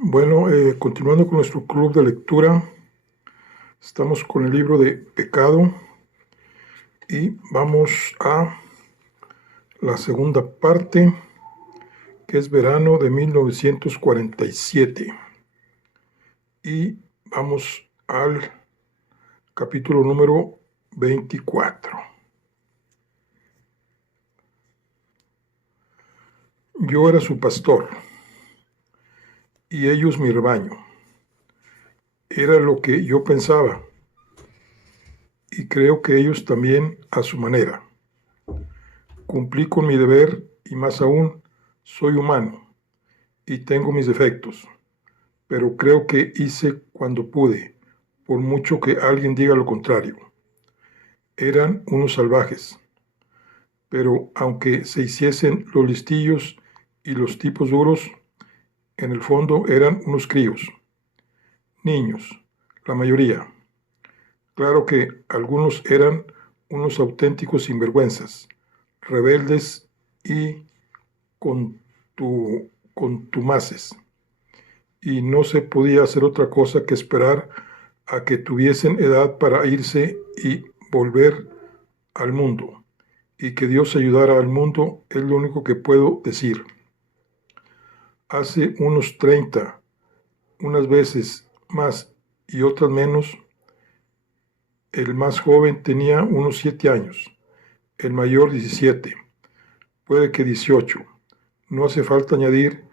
Bueno, continuando con nuestro club de lectura, estamos con el libro de Pecado y vamos a la segunda parte, que es verano de 1947. Y vamos al capítulo número 24. Yo era su pastor y ellos mi rebaño. Era lo que yo pensaba y creo que ellos también a su manera. Cumplí con mi deber y más aún, soy humano y tengo mis defectos, pero creo que hice cuando pude, por mucho que alguien diga lo contrario. Eran unos salvajes, pero aunque se hiciesen los listillos y los tipos duros, en el fondo eran unos críos, niños, la mayoría. Claro que algunos eran unos auténticos sinvergüenzas, rebeldes y contumaces, y no se podía hacer otra cosa que esperar a que tuviesen edad para irse y volver al mundo, y que Dios ayudara al mundo es lo único que puedo decir. Hace unos 30, unas veces más y otras menos, el más joven tenía unos 7 años, el mayor 17, puede que 18. No hace falta añadir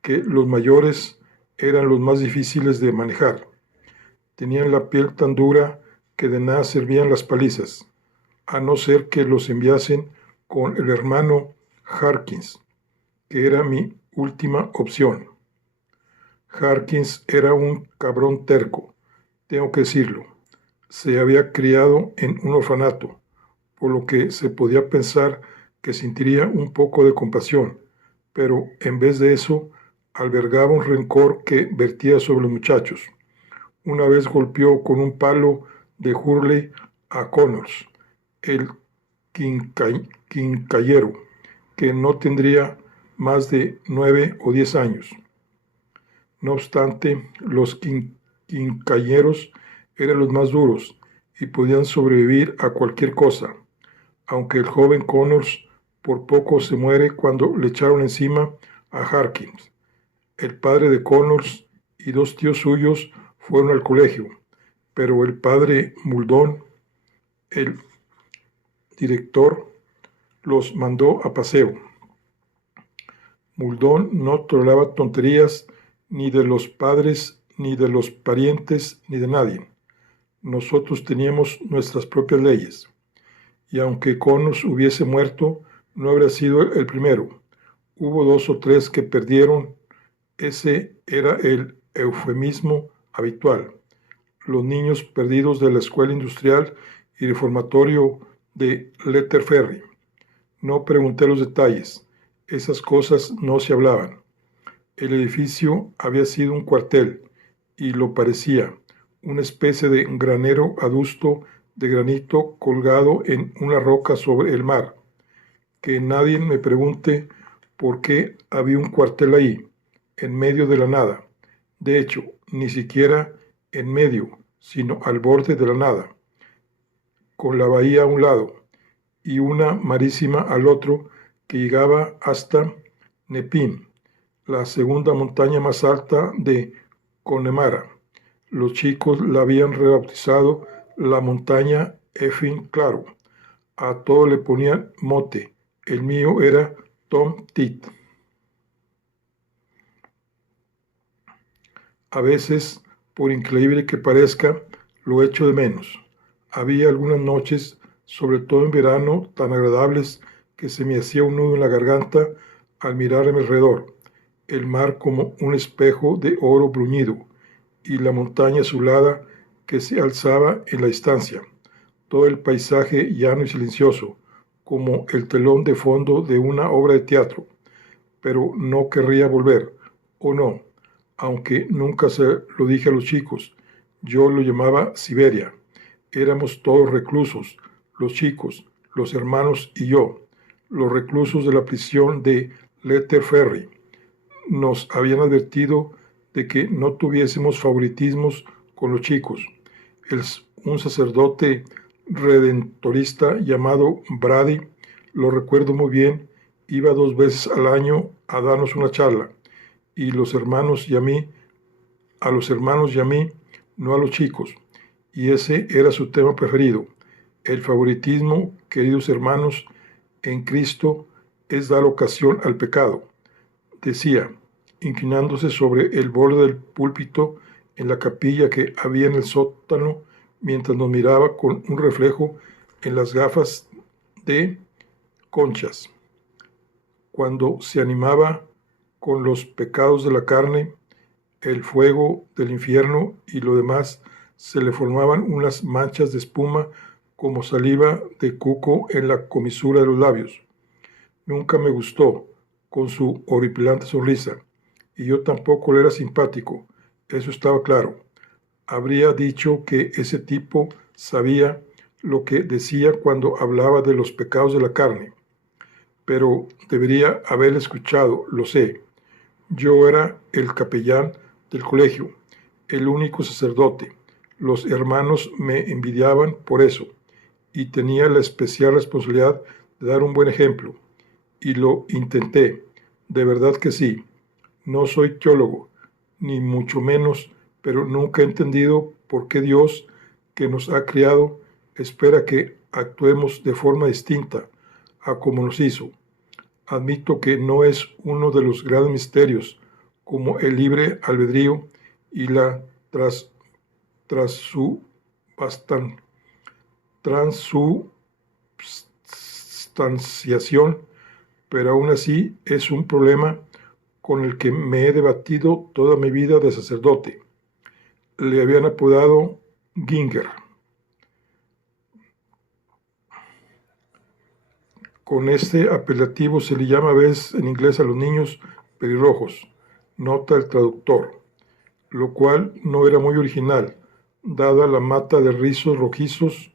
que los mayores eran los más difíciles de manejar. Tenían la piel tan dura que de nada servían las palizas, a no ser que los enviasen con el hermano Harkins, que era mi última opción. Harkins era un cabrón terco, tengo que decirlo. Se había criado en un orfanato, por lo que se podía pensar que sentiría un poco de compasión, pero en vez de eso, albergaba un rencor que vertía sobre los muchachos. Una vez golpeó con un palo de Hurley a Connors, el quincallero, que no tendría más de 9 o 10 años. No obstante, los quincalleros eran los más duros y podían sobrevivir a cualquier cosa, aunque el joven Connors por poco se muere cuando le echaron encima a Harkins. El padre de Connors y 2 tíos suyos fueron al colegio, pero el padre Muldoon, el director, los mandó a paseo. Muldoon no toleraba tonterías ni de los padres, ni de los parientes, ni de nadie. Nosotros teníamos nuestras propias leyes, y aunque Connors hubiese muerto, no habría sido el primero. Hubo 2 o 3 que perdieron. Ese era el eufemismo habitual. Los niños perdidos de la escuela industrial y reformatorio de Letterferry. No pregunté los detalles. Esas cosas no se hablaban. El edificio había sido un cuartel, y lo parecía, una especie de granero adusto de granito colgado en una roca sobre el mar. Que nadie me pregunte por qué había un cuartel ahí, en medio de la nada. De hecho, ni siquiera en medio, sino al borde de la nada, con la bahía a un lado y una marísima al otro que llegaba hasta Nepin, la segunda montaña más alta de Connemara. Los chicos la habían rebautizado la montaña Effin Claro. A todo le ponían mote. El mío era Tom Tit. A veces, por increíble que parezca, lo echo de menos. Había algunas noches, sobre todo en verano, tan agradables que se me hacía un nudo en la garganta al mirar a mi alrededor. El mar como un espejo de oro bruñido y la montaña azulada que se alzaba en la distancia. Todo el paisaje llano y silencioso, como el telón de fondo de una obra de teatro. Pero no querría volver, ¿o no? Aunque nunca se lo dije a los chicos. Yo lo llamaba Siberia. Éramos todos reclusos, los chicos, los hermanos y yo, los reclusos de la prisión de Letterferry. Nos habían advertido de que no tuviésemos favoritismos con los chicos. Un sacerdote redentorista llamado Brady, lo recuerdo muy bien, iba 2 veces al año a darnos una charla, y a los hermanos y a mí, no a los chicos, y ese era su tema preferido. El favoritismo, queridos hermanos, en Cristo es dar ocasión al pecado, decía, inclinándose sobre el borde del púlpito en la capilla que había en el sótano, mientras nos miraba con un reflejo en las gafas de conchas. Cuando se animaba con los pecados de la carne, el fuego del infierno y lo demás, se le formaban unas manchas de espuma como saliva de cuco en la comisura de los labios. Nunca me gustó, con su horripilante sonrisa, y yo tampoco le era simpático, eso estaba claro. Habría dicho que ese tipo sabía lo que decía cuando hablaba de los pecados de la carne, pero debería haberle escuchado, lo sé. Yo era el capellán del colegio, el único sacerdote. Los hermanos me envidiaban por eso, y tenía la especial responsabilidad de dar un buen ejemplo. Y lo intenté, de verdad que sí. No soy teólogo, ni mucho menos, pero nunca he entendido por qué Dios, que nos ha criado, espera que actuemos de forma distinta a como nos hizo. Admito que no es uno de los grandes misterios, como el libre albedrío y la transubstanciación, pero aún así es un problema con el que me he debatido toda mi vida de sacerdote. Le habían apodado Ginger. Con este apelativo se le llama a veces en inglés a los niños pelirrojos, nota el traductor, lo cual no era muy original, dada la mata de rizos rojizos,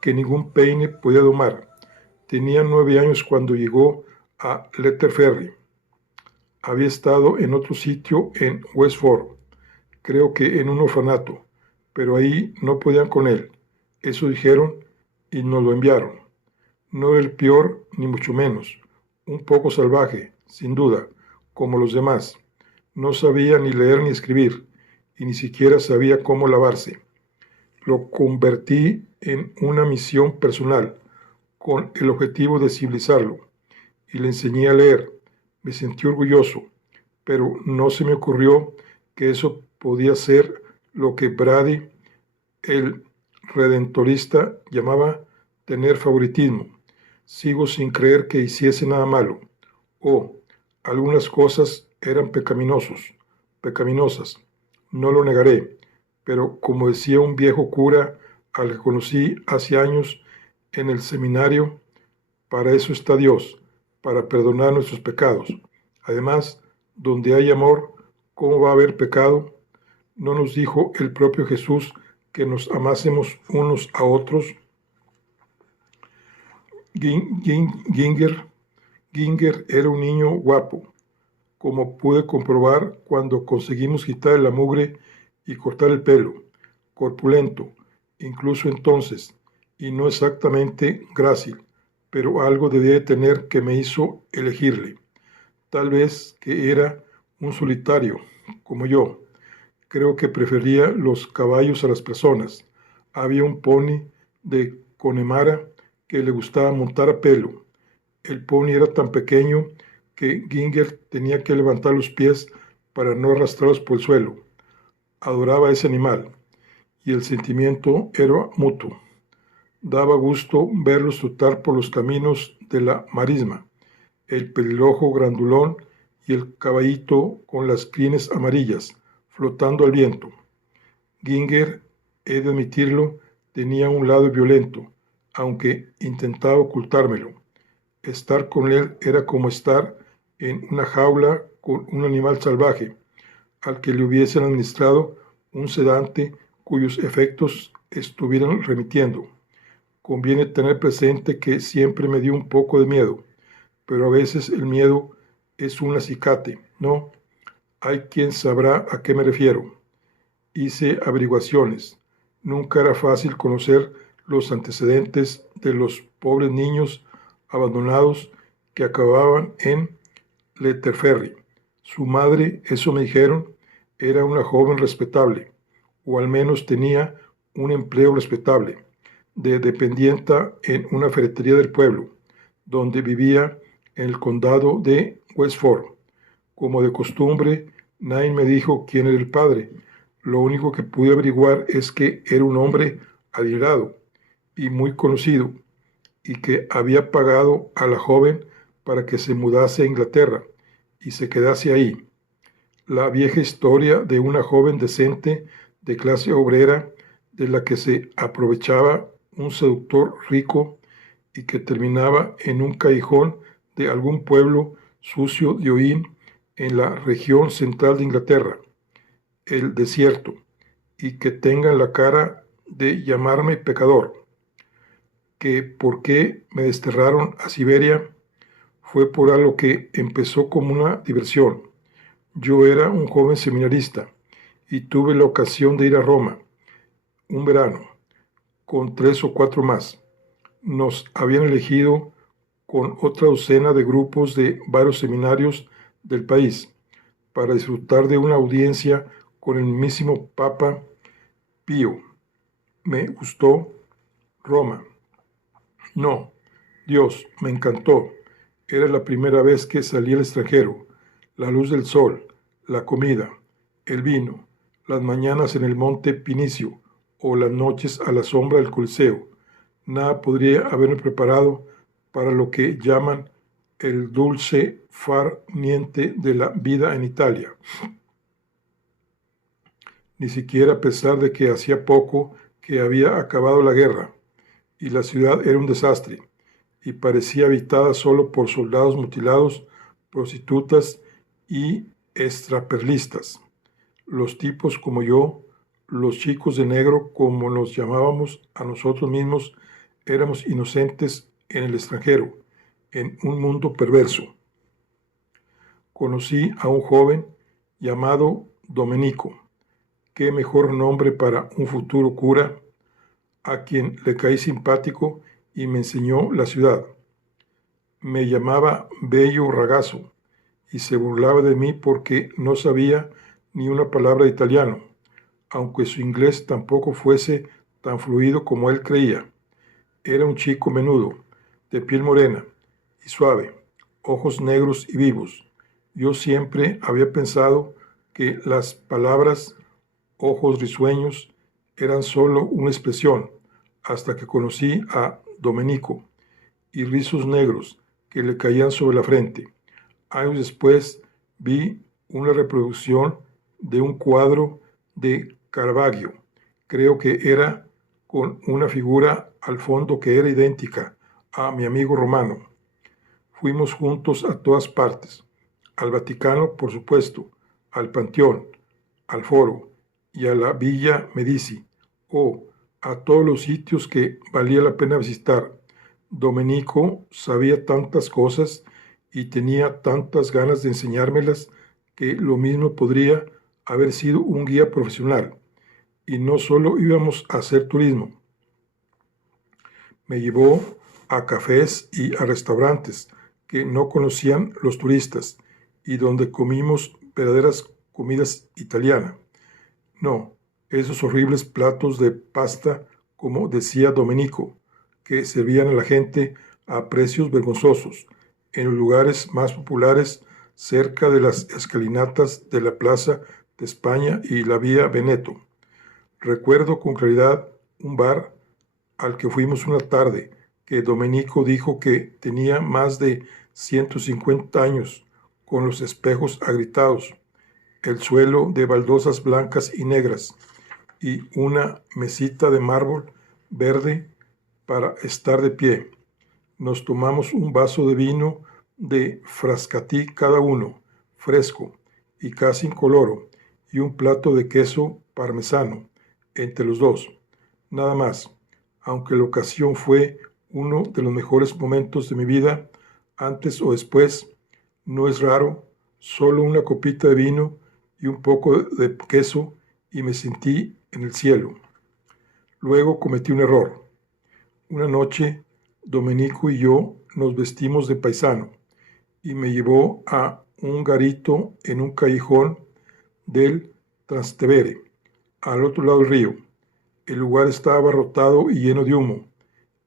que ningún peine podía domar. Tenía 9 años cuando llegó a Letterferry. Había estado en otro sitio en Westford, creo que en un orfanato, pero ahí no podían con él. Eso dijeron y nos lo enviaron. No era el peor, ni mucho menos. Un poco salvaje, sin duda, como los demás. No sabía ni leer ni escribir, y ni siquiera sabía cómo lavarse. Lo convertí en una misión personal, con el objetivo de civilizarlo, y le enseñé a leer. Me sentí orgulloso, pero no se me ocurrió que eso podía ser lo que Brady, el redentorista, llamaba tener favoritismo. Sigo sin creer que hiciese nada malo. Algunas cosas eran pecaminosas, no lo negaré, pero como decía un viejo cura al que conocí hace años en el seminario, para eso está Dios, para perdonar nuestros pecados. Además, donde hay amor, ¿cómo va a haber pecado? ¿No nos dijo el propio Jesús que nos amásemos unos a otros? Ginger era un niño guapo, como pude comprobar cuando conseguimos quitarle la mugre y cortar el pelo, corpulento, incluso entonces, y no exactamente grácil, pero algo debía de tener que me hizo elegirle. Tal vez que era un solitario, como yo. Creo que prefería los caballos a las personas. Había un pony de Connemara que le gustaba montar a pelo. El pony era tan pequeño que Ginger tenía que levantar los pies para no arrastrarlos por el suelo. Adoraba a ese animal, y el sentimiento era mutuo. Daba gusto verlos trotar por los caminos de la marisma, el pelirrojo grandulón y el caballito con las crines amarillas, flotando al viento. Ginger, he de admitirlo, tenía un lado violento, aunque intentaba ocultármelo. Estar con él era como estar en una jaula con un animal salvaje, al que le hubiesen administrado un sedante cuyos efectos estuvieran remitiendo. Conviene tener presente que siempre me dio un poco de miedo, pero a veces el miedo es un acicate. No, hay quien sabrá a qué me refiero. Hice averiguaciones. Nunca era fácil conocer los antecedentes de los pobres niños abandonados que acababan en Letterferry. Su madre, eso me dijeron, era una joven respetable, o al menos tenía un empleo respetable, de dependienta en una ferretería del pueblo, donde vivía en el condado de Westford. Como de costumbre, nadie me dijo quién era el padre. Lo único que pude averiguar es que era un hombre adinerado y muy conocido, y que había pagado a la joven para que se mudase a Inglaterra y se quedase ahí. La vieja historia de una joven decente de clase obrera de la que se aprovechaba un seductor rico y que terminaba en un callejón de algún pueblo sucio de hollín en la región central de Inglaterra, el desierto, y que tengan la cara de llamarme pecador, que por qué me desterraron a Siberia fue por algo que empezó como una diversión. Yo era un joven seminarista y tuve la ocasión de ir a Roma un verano con 3 o 4 más. Nos habían elegido con otra docena de grupos de varios seminarios del país para disfrutar de una audiencia con el mismísimo Papa Pío. Me gustó Roma. No, Dios, me encantó. Era la primera vez que salí al extranjero. La luz del sol, la comida, el vino, las mañanas en el monte Pinicio o las noches a la sombra del Coliseo. Nada podría haberme preparado para lo que llaman el dulce far niente de la vida en Italia. Ni siquiera a pesar de que hacía poco que había acabado la guerra y la ciudad era un desastre y parecía habitada solo por soldados mutilados, prostitutas y extraperlistas. Los tipos como yo, los chicos de negro como los llamábamos a nosotros mismos, éramos inocentes en el extranjero, en un mundo perverso. Conocí a un joven llamado Domenico. Qué mejor nombre para un futuro cura, a quien le caí simpático y me enseñó la ciudad. Me llamaba Bello Ragazzo y se burlaba de mí porque no sabía ni una palabra de italiano, aunque su inglés tampoco fuese tan fluido como él creía. Era un chico menudo, de piel morena y suave, ojos negros y vivos. Yo siempre había pensado que las palabras ojos risueños eran solo una expresión, hasta que conocí a Domenico y rizos negros que le caían sobre la frente. Años después vi una reproducción de un cuadro de Caravaggio. Creo que era con una figura al fondo que era idéntica a mi amigo romano. Fuimos juntos a todas partes, al Vaticano, por supuesto, al Panteón, al Foro y a la Villa Medici, a todos los sitios que valía la pena visitar. Domenico sabía tantas cosas y tenía tantas ganas de enseñármelas que lo mismo podría haber sido un guía profesional. Y no solo íbamos a hacer turismo. Me llevó a cafés y a restaurantes que no conocían los turistas y donde comimos verdaderas comidas italianas. No, esos horribles platos de pasta, como decía Domenico, que servían a la gente a precios vergonzosos en los lugares más populares cerca de las escalinatas de la Plaza de España y la Vía Veneto. Recuerdo con claridad un bar al que fuimos una tarde que Domenico dijo que tenía más de 150 años, con los espejos agritados, el suelo de baldosas blancas y negras y una mesita de mármol verde para estar de pie. Nos tomamos un vaso de vino de Frascatí cada uno, fresco y casi incoloro, y un plato de queso parmesano entre los dos. Nada más, aunque la ocasión fue uno de los mejores momentos de mi vida, antes o después, No es raro, solo una copita de vino y un poco de queso y me sentí en el cielo. Luego cometí un error. Una noche, Domenico y yo nos vestimos de paisano y me llevó a un garito en un callejón del Trastevere, al otro lado del río. El lugar estaba abarrotado y lleno de humo.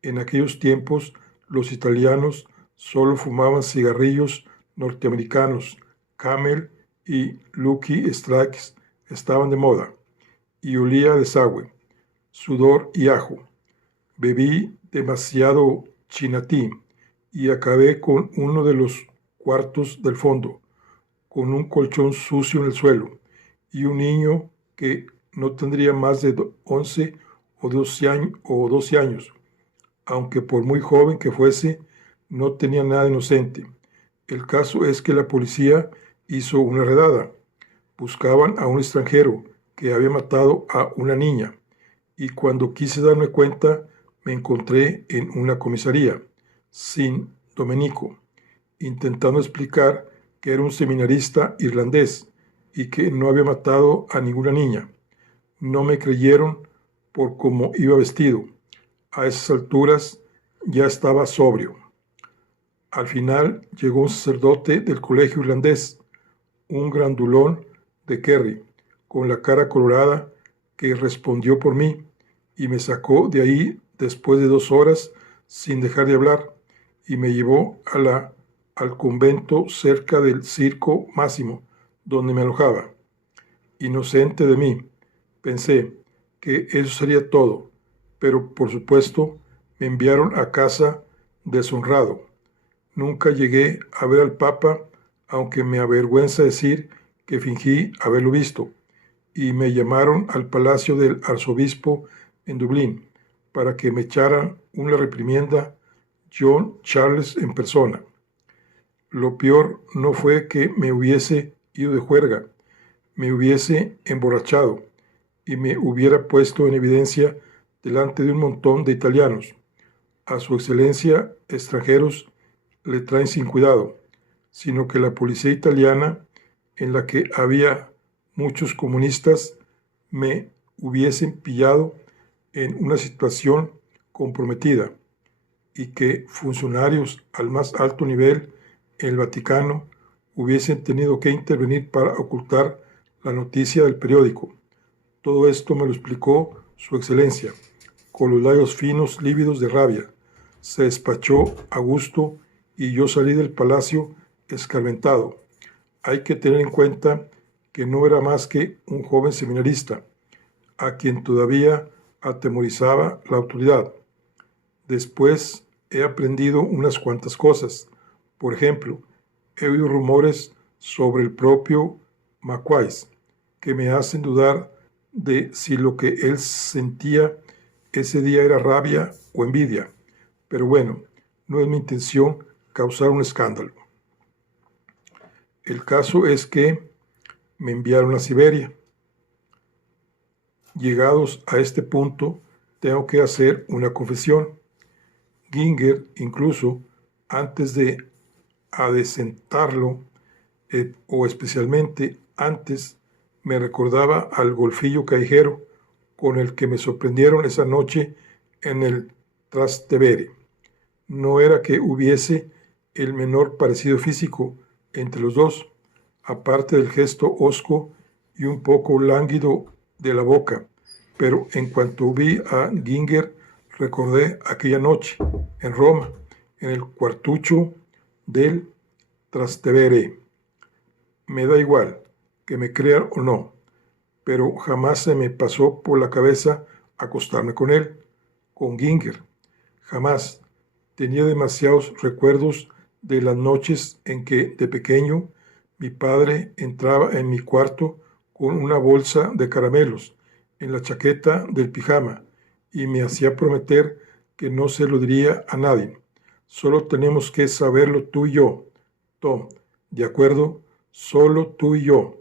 En aquellos tiempos, los italianos solo fumaban cigarrillos norteamericanos. Camel y Lucky Strikes estaban de moda, y olía a desagüe, sudor y ajo. Bebí demasiado chinatí y acabé con uno de los cuartos del fondo, con un colchón sucio en el suelo y un niño que no tendría más de 11 o 12 años, aunque por muy joven que fuese, no tenía nada inocente. El caso es que la policía hizo una redada. Buscaban a un extranjero que había matado a una niña, y cuando quise darme cuenta, me encontré en una comisaría, sin Domenico, intentando explicar que era un seminarista irlandés y que no había matado a ninguna niña. No me creyeron por cómo iba vestido. A esas alturas ya estaba sobrio. Al final llegó un sacerdote del colegio irlandés, un grandulón de Kerry, con la cara colorada, que respondió por mí y me sacó de ahí después de 2 horas sin dejar de hablar y me llevó al convento cerca del Circo Máximo, donde me alojaba. Inocente de mí, pensé que eso sería todo, pero por supuesto me enviaron a casa deshonrado. Nunca llegué a ver al Papa, aunque me avergüenza decir que fingí haberlo visto, y me llamaron al palacio del arzobispo en Dublín para que me echaran una reprimienda John Charles en persona. Lo peor no fue que me hubiese ido de juerga, me hubiese emborrachado y me hubiera puesto en evidencia delante de un montón de italianos. A su excelencia, extranjeros le traen sin cuidado, sino que la policía italiana, en la que había muchos comunistas, me hubiesen pillado en una situación comprometida y que funcionarios al más alto nivel en el Vaticano hubiesen tenido que intervenir para ocultar la noticia del periódico. Todo esto me lo explicó su excelencia, con los labios finos, lívidos de rabia. Se despachó a gusto y yo salí del palacio escarmentado. Hay que tener en cuenta que no era más que un joven seminarista, a quien todavía atemorizaba la autoridad. Después he aprendido unas cuantas cosas. Por ejemplo, he oído rumores sobre el propio Macquarie que me hacen dudar de si lo que él sentía ese día era rabia o envidia. Pero bueno, no es mi intención causar un escándalo. El caso es que me enviaron a Siberia. Llegados a este punto, tengo que hacer una confesión. Ginger, incluso antes de adecentarlo, o especialmente antes, me recordaba al golfillo callejero con el que me sorprendieron esa noche en el Trastevere. No era que hubiese el menor parecido físico entre los dos, aparte del gesto hosco y un poco lánguido de la boca, pero en cuanto vi a Ginger, recordé aquella noche en Roma, en el cuartucho del Trastevere. Me da igual que me crean o no, pero jamás se me pasó por la cabeza acostarme con él, con Ginger. Jamás. Tenía demasiados recuerdos de las noches en que, de pequeño, mi padre entraba en mi cuarto con una bolsa de caramelos en la chaqueta del pijama y me hacía prometer que no se lo diría a nadie. Solo tenemos que saberlo tú y yo, Tom. ¿De acuerdo? Solo tú y yo.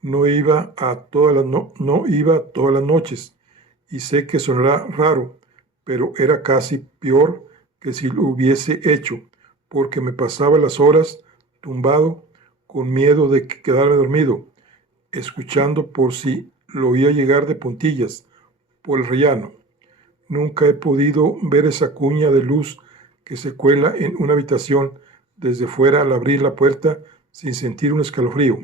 No iba todas las noches, y sé que sonará raro, pero era casi peor que si lo hubiese hecho, porque me pasaba las horas tumbado, con miedo de quedarme dormido, escuchando por si lo oía llegar de puntillas por el rellano. Nunca he podido ver esa cuña de luz que se cuela en una habitación desde fuera al abrir la puerta sin sentir un escalofrío.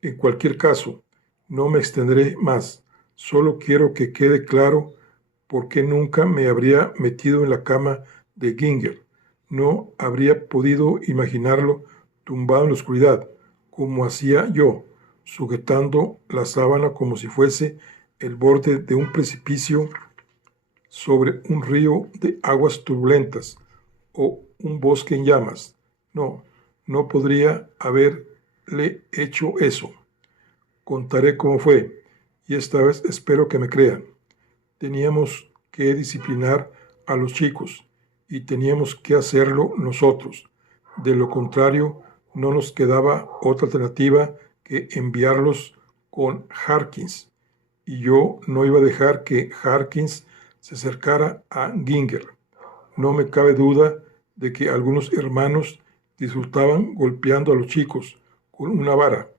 En cualquier caso, no me extenderé más. Solo quiero que quede claro por qué nunca me habría metido en la cama de Ginger. No habría podido imaginarlo tumbado en la oscuridad, como hacía yo, sujetando la sábana como si fuese el borde de un precipicio sobre un río de aguas turbulentas o un bosque en llamas. No, no podría haberle hecho eso. Contaré cómo fue, y esta vez espero que me crean. Teníamos que disciplinar a los chicos, y teníamos que hacerlo nosotros. De lo contrario, no nos quedaba otra alternativa que enviarlos con Harkins, y yo no iba a dejar que Harkins se acercara a Ginger. No me cabe duda de que algunos hermanos disfrutaban golpeando a los chicos con una vara,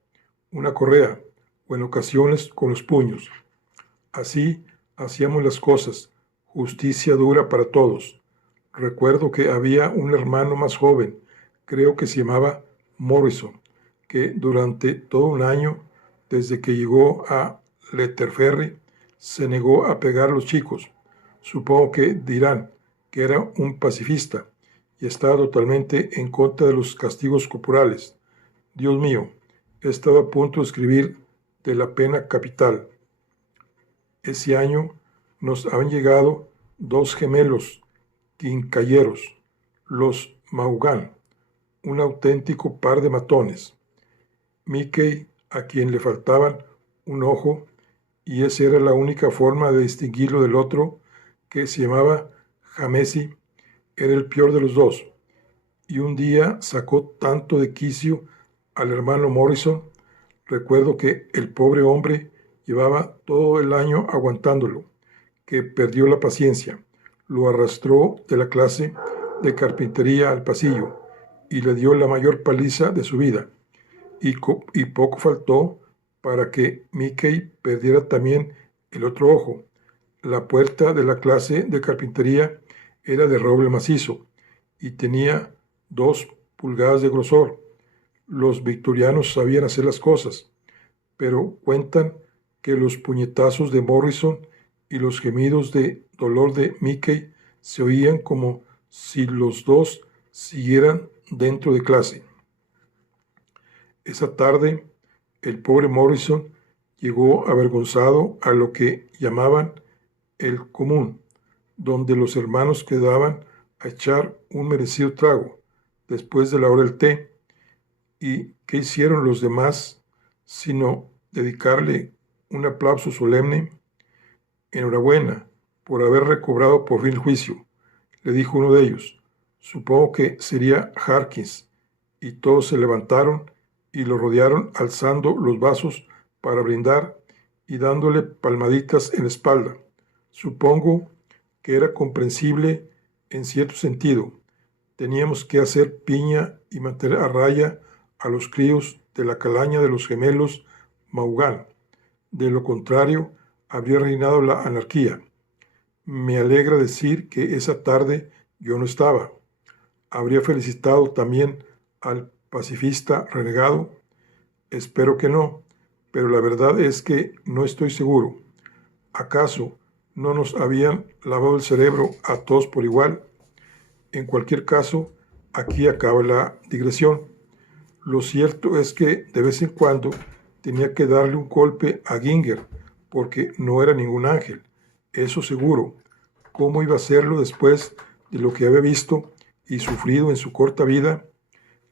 una correa o en ocasiones con los puños. Así hacíamos las cosas, justicia dura para todos. Recuerdo que había un hermano más joven, creo que se llamaba Morrison, que durante todo un año, desde que llegó a Letterferry, se negó a pegar a los chicos. Supongo que dirán que era un pacifista y estaba totalmente en contra de los castigos corporales. Dios mío, he estado a punto de escribir de la pena capital. Ese año nos han llegado 2 gemelos quincalleros, los Maugham, un auténtico par de matones. Mickey, a quien le faltaban un ojo, y esa era la única forma de distinguirlo del otro, que se llamaba Jamesi, era el peor de los dos, y un día sacó tanto de quicio al hermano Morrison. Recuerdo que el pobre hombre llevaba todo el año aguantándolo, que perdió la paciencia, lo arrastró de la clase de carpintería al pasillo y le dio la mayor paliza de su vida. Y poco faltó para que Mickey perdiera también el otro ojo. La puerta de la clase de carpintería era de roble macizo y tenía 2 pulgadas de grosor. Los victorianos sabían hacer las cosas, pero cuentan que los puñetazos de Morrison y los gemidos de dolor de Mickey se oían como si los dos siguieran dentro de clase. Esa tarde, el pobre Morrison llegó avergonzado a lo que llamaban el común, donde los hermanos quedaban a echar un merecido trago después de la hora del té. ¿Y qué hicieron los demás sino dedicarle un aplauso solemne? Enhorabuena por haber recobrado por fin el juicio, le dijo uno de ellos. Supongo que sería Harkins. Y todos se levantaron y lo rodearon alzando los vasos para brindar y dándole palmaditas en la espalda. Supongo que era comprensible en cierto sentido. Teníamos que hacer piña y mantener a raya a los críos de la calaña de los gemelos Maugham. De lo contrario, habría reinado la anarquía. Me alegra decir que esa tarde yo no estaba. ¿Habría felicitado también al pacifista renegado? Espero que no, pero la verdad es que no estoy seguro. ¿Acaso no nos habían lavado el cerebro a todos por igual? En cualquier caso, aquí acaba la digresión. Lo cierto es que de vez en cuando tenía que darle un golpe a Ginger, porque no era ningún ángel, eso seguro. ¿Cómo iba a hacerlo después de lo que había visto y sufrido en su corta vida?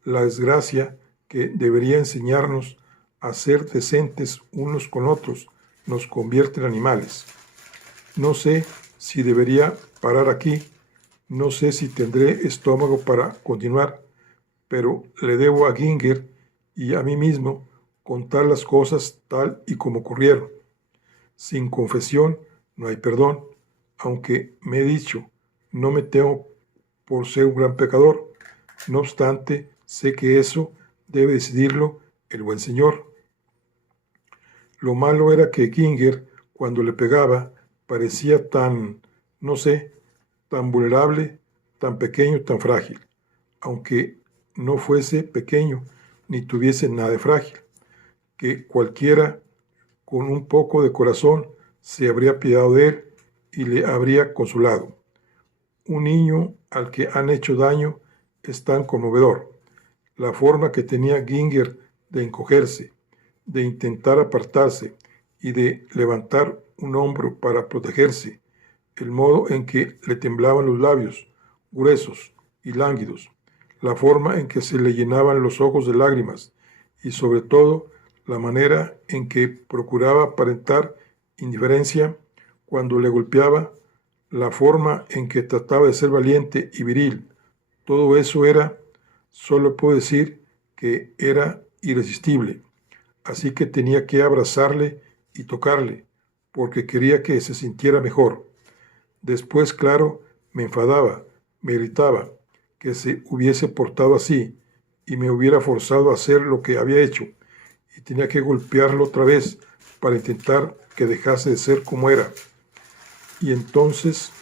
La desgracia que debería enseñarnos a ser decentes unos con otros nos convierte en animales. No sé si debería parar aquí, no sé si tendré estómago para continuar, pero le debo a Ginger y a mí mismo contar las cosas tal y como ocurrieron. Sin confesión no hay perdón, aunque me he dicho, no me temo por ser un gran pecador. No obstante, sé que eso debe decidirlo el buen señor. Lo malo era que Ginger, cuando le pegaba, parecía tan, no sé, tan vulnerable, tan pequeño, tan frágil, aunque no fuese pequeño ni tuviese nada de frágil, que cualquiera con un poco de corazón se habría apiadado de él y le habría consolado. Un niño al que han hecho daño es tan conmovedor. La forma que tenía Ginger de encogerse, de intentar apartarse y de levantar un hombro para protegerse, el modo en que le temblaban los labios, gruesos y lánguidos, la forma en que se le llenaban los ojos de lágrimas y sobre todo la manera en que procuraba aparentar indiferencia cuando le golpeaba, la forma en que trataba de ser valiente y viril, todo eso era, solo puedo decir que era irresistible. Así que tenía que abrazarle y tocarle, porque quería que se sintiera mejor. Después, claro, me enfadaba, me irritaba, que se hubiese portado así y me hubiera forzado a hacer lo que había hecho, y tenía que golpearlo otra vez para intentar que dejase de ser como era. Y entonces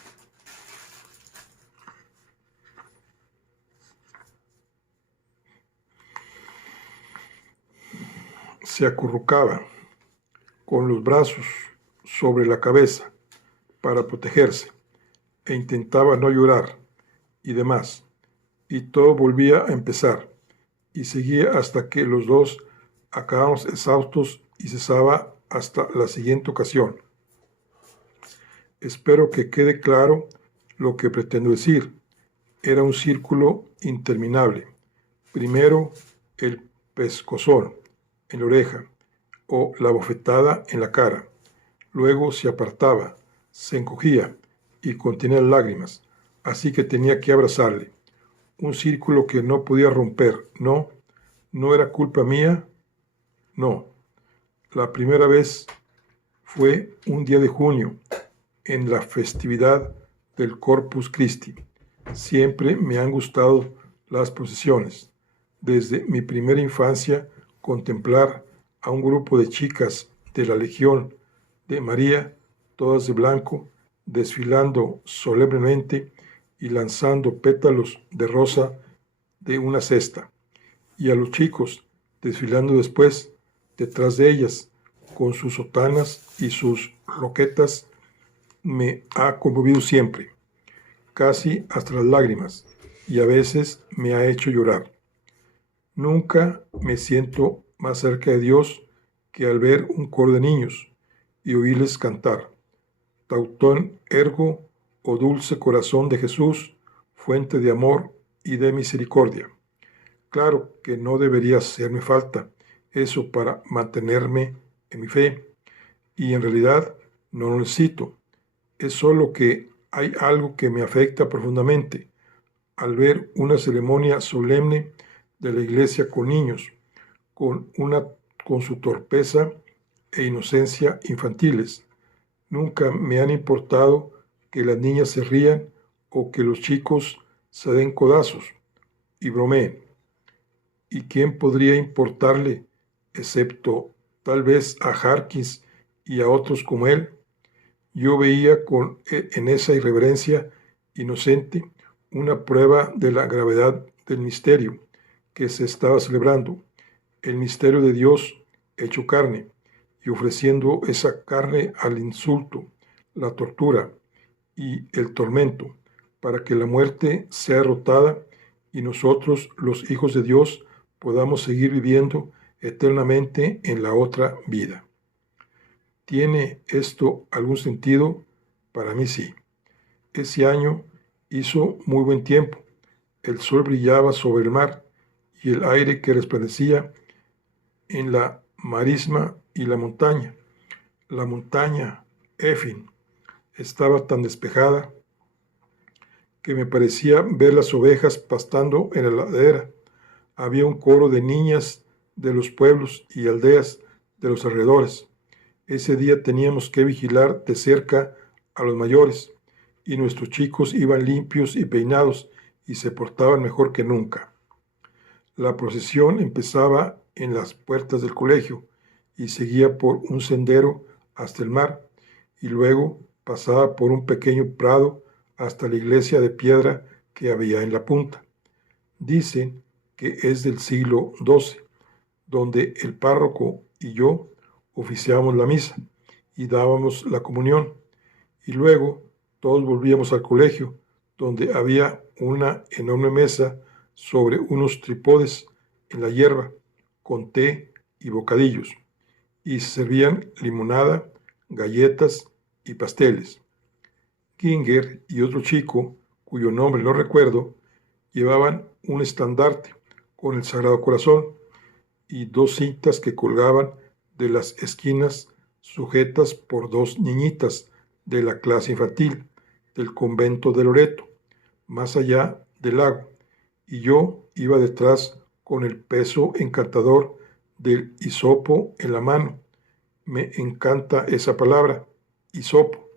se acurrucaba con los brazos sobre la cabeza para protegerse e intentaba no llorar y demás. Y todo volvía a empezar y seguía hasta que los dos acabamos exhaustos y cesaba hasta la siguiente ocasión. Espero que quede claro lo que pretendo decir. Era un círculo interminable. Primero el pescozón en la oreja o la bofetada en la cara. Luego se apartaba, se encogía y contenía lágrimas, así que tenía que abrazarle. Un círculo que no podía romper. No, no era culpa mía. No. La primera vez fue un día de junio, en la festividad del Corpus Christi. Siempre me han gustado las procesiones. Desde mi primera infancia, contemplar a un grupo de chicas de la Legión de María, todas de blanco, desfilando solemnemente y lanzando pétalos de rosa de una cesta, y a los chicos desfilando después detrás de ellas con sus sotanas y sus roquetas, me ha conmovido siempre, casi hasta las lágrimas, y a veces me ha hecho llorar. Nunca me siento más cerca de Dios que al ver un coro de niños y oírles cantar. Tautón ergo, oh dulce corazón de Jesús, fuente de amor y de misericordia. Claro que no debería hacerme falta eso para mantenerme en mi fe, y en realidad no lo necesito. Es solo que hay algo que me afecta profundamente al ver una ceremonia solemne de la iglesia con niños, con su torpeza e inocencia infantiles. Nunca me han importado que las niñas se rían o que los chicos se den codazos y bromeen. ¿Y quién podría importarle, excepto tal vez a Harkins y a otros como él? Yo veía en esa irreverencia inocente una prueba de la gravedad del misterio que se estaba celebrando, el misterio de Dios hecho carne, y ofreciendo esa carne al insulto, la tortura y el tormento, para que la muerte sea derrotada y nosotros, los hijos de Dios, podamos seguir viviendo eternamente en la otra vida. ¿Tiene esto algún sentido? Para mí sí. Ese año hizo muy buen tiempo. El sol brillaba sobre el mar y el aire que resplandecía en la marisma y la montaña. La montaña, Efin, estaba tan despejada que me parecía ver las ovejas pastando en la ladera. Había un coro de niñas de los pueblos y aldeas de los alrededores. Ese día teníamos que vigilar de cerca a los mayores, y nuestros chicos iban limpios y peinados y se portaban mejor que nunca. La procesión empezaba en las puertas del colegio y seguía por un sendero hasta el mar, y luego pasaba por un pequeño prado hasta la iglesia de piedra que había en la punta. Dicen que es del siglo XII, donde el párroco y yo oficiábamos la misa y dábamos la comunión, y luego todos volvíamos al colegio, donde había una enorme mesa sobre unos trípodes en la hierba, con té y bocadillos, y se servían limonada, galletas y pasteles. Ginger y otro chico, cuyo nombre no recuerdo, llevaban un estandarte con el Sagrado Corazón y dos cintas que colgaban de las esquinas sujetas por dos niñitas de la clase infantil del convento de Loreto, más allá del lago, y yo iba detrás con el peso encantador del hisopo en la mano. Me encanta esa palabra, hisopo,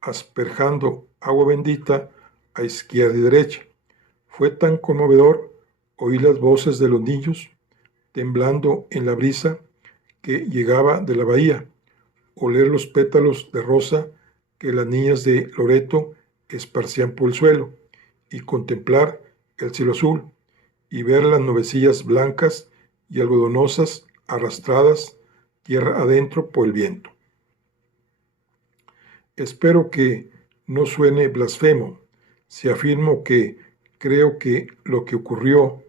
asperjando agua bendita a izquierda y derecha. Fue tan conmovedor oír las voces de los niños temblando en la brisa que llegaba de la bahía, oler los pétalos de rosa que las niñas de Loreto esparcían por el suelo, y contemplar el cielo azul, y ver las nubecillas blancas y algodonosas arrastradas tierra adentro por el viento. Espero que no suene blasfemo si afirmo que creo que lo que ocurrió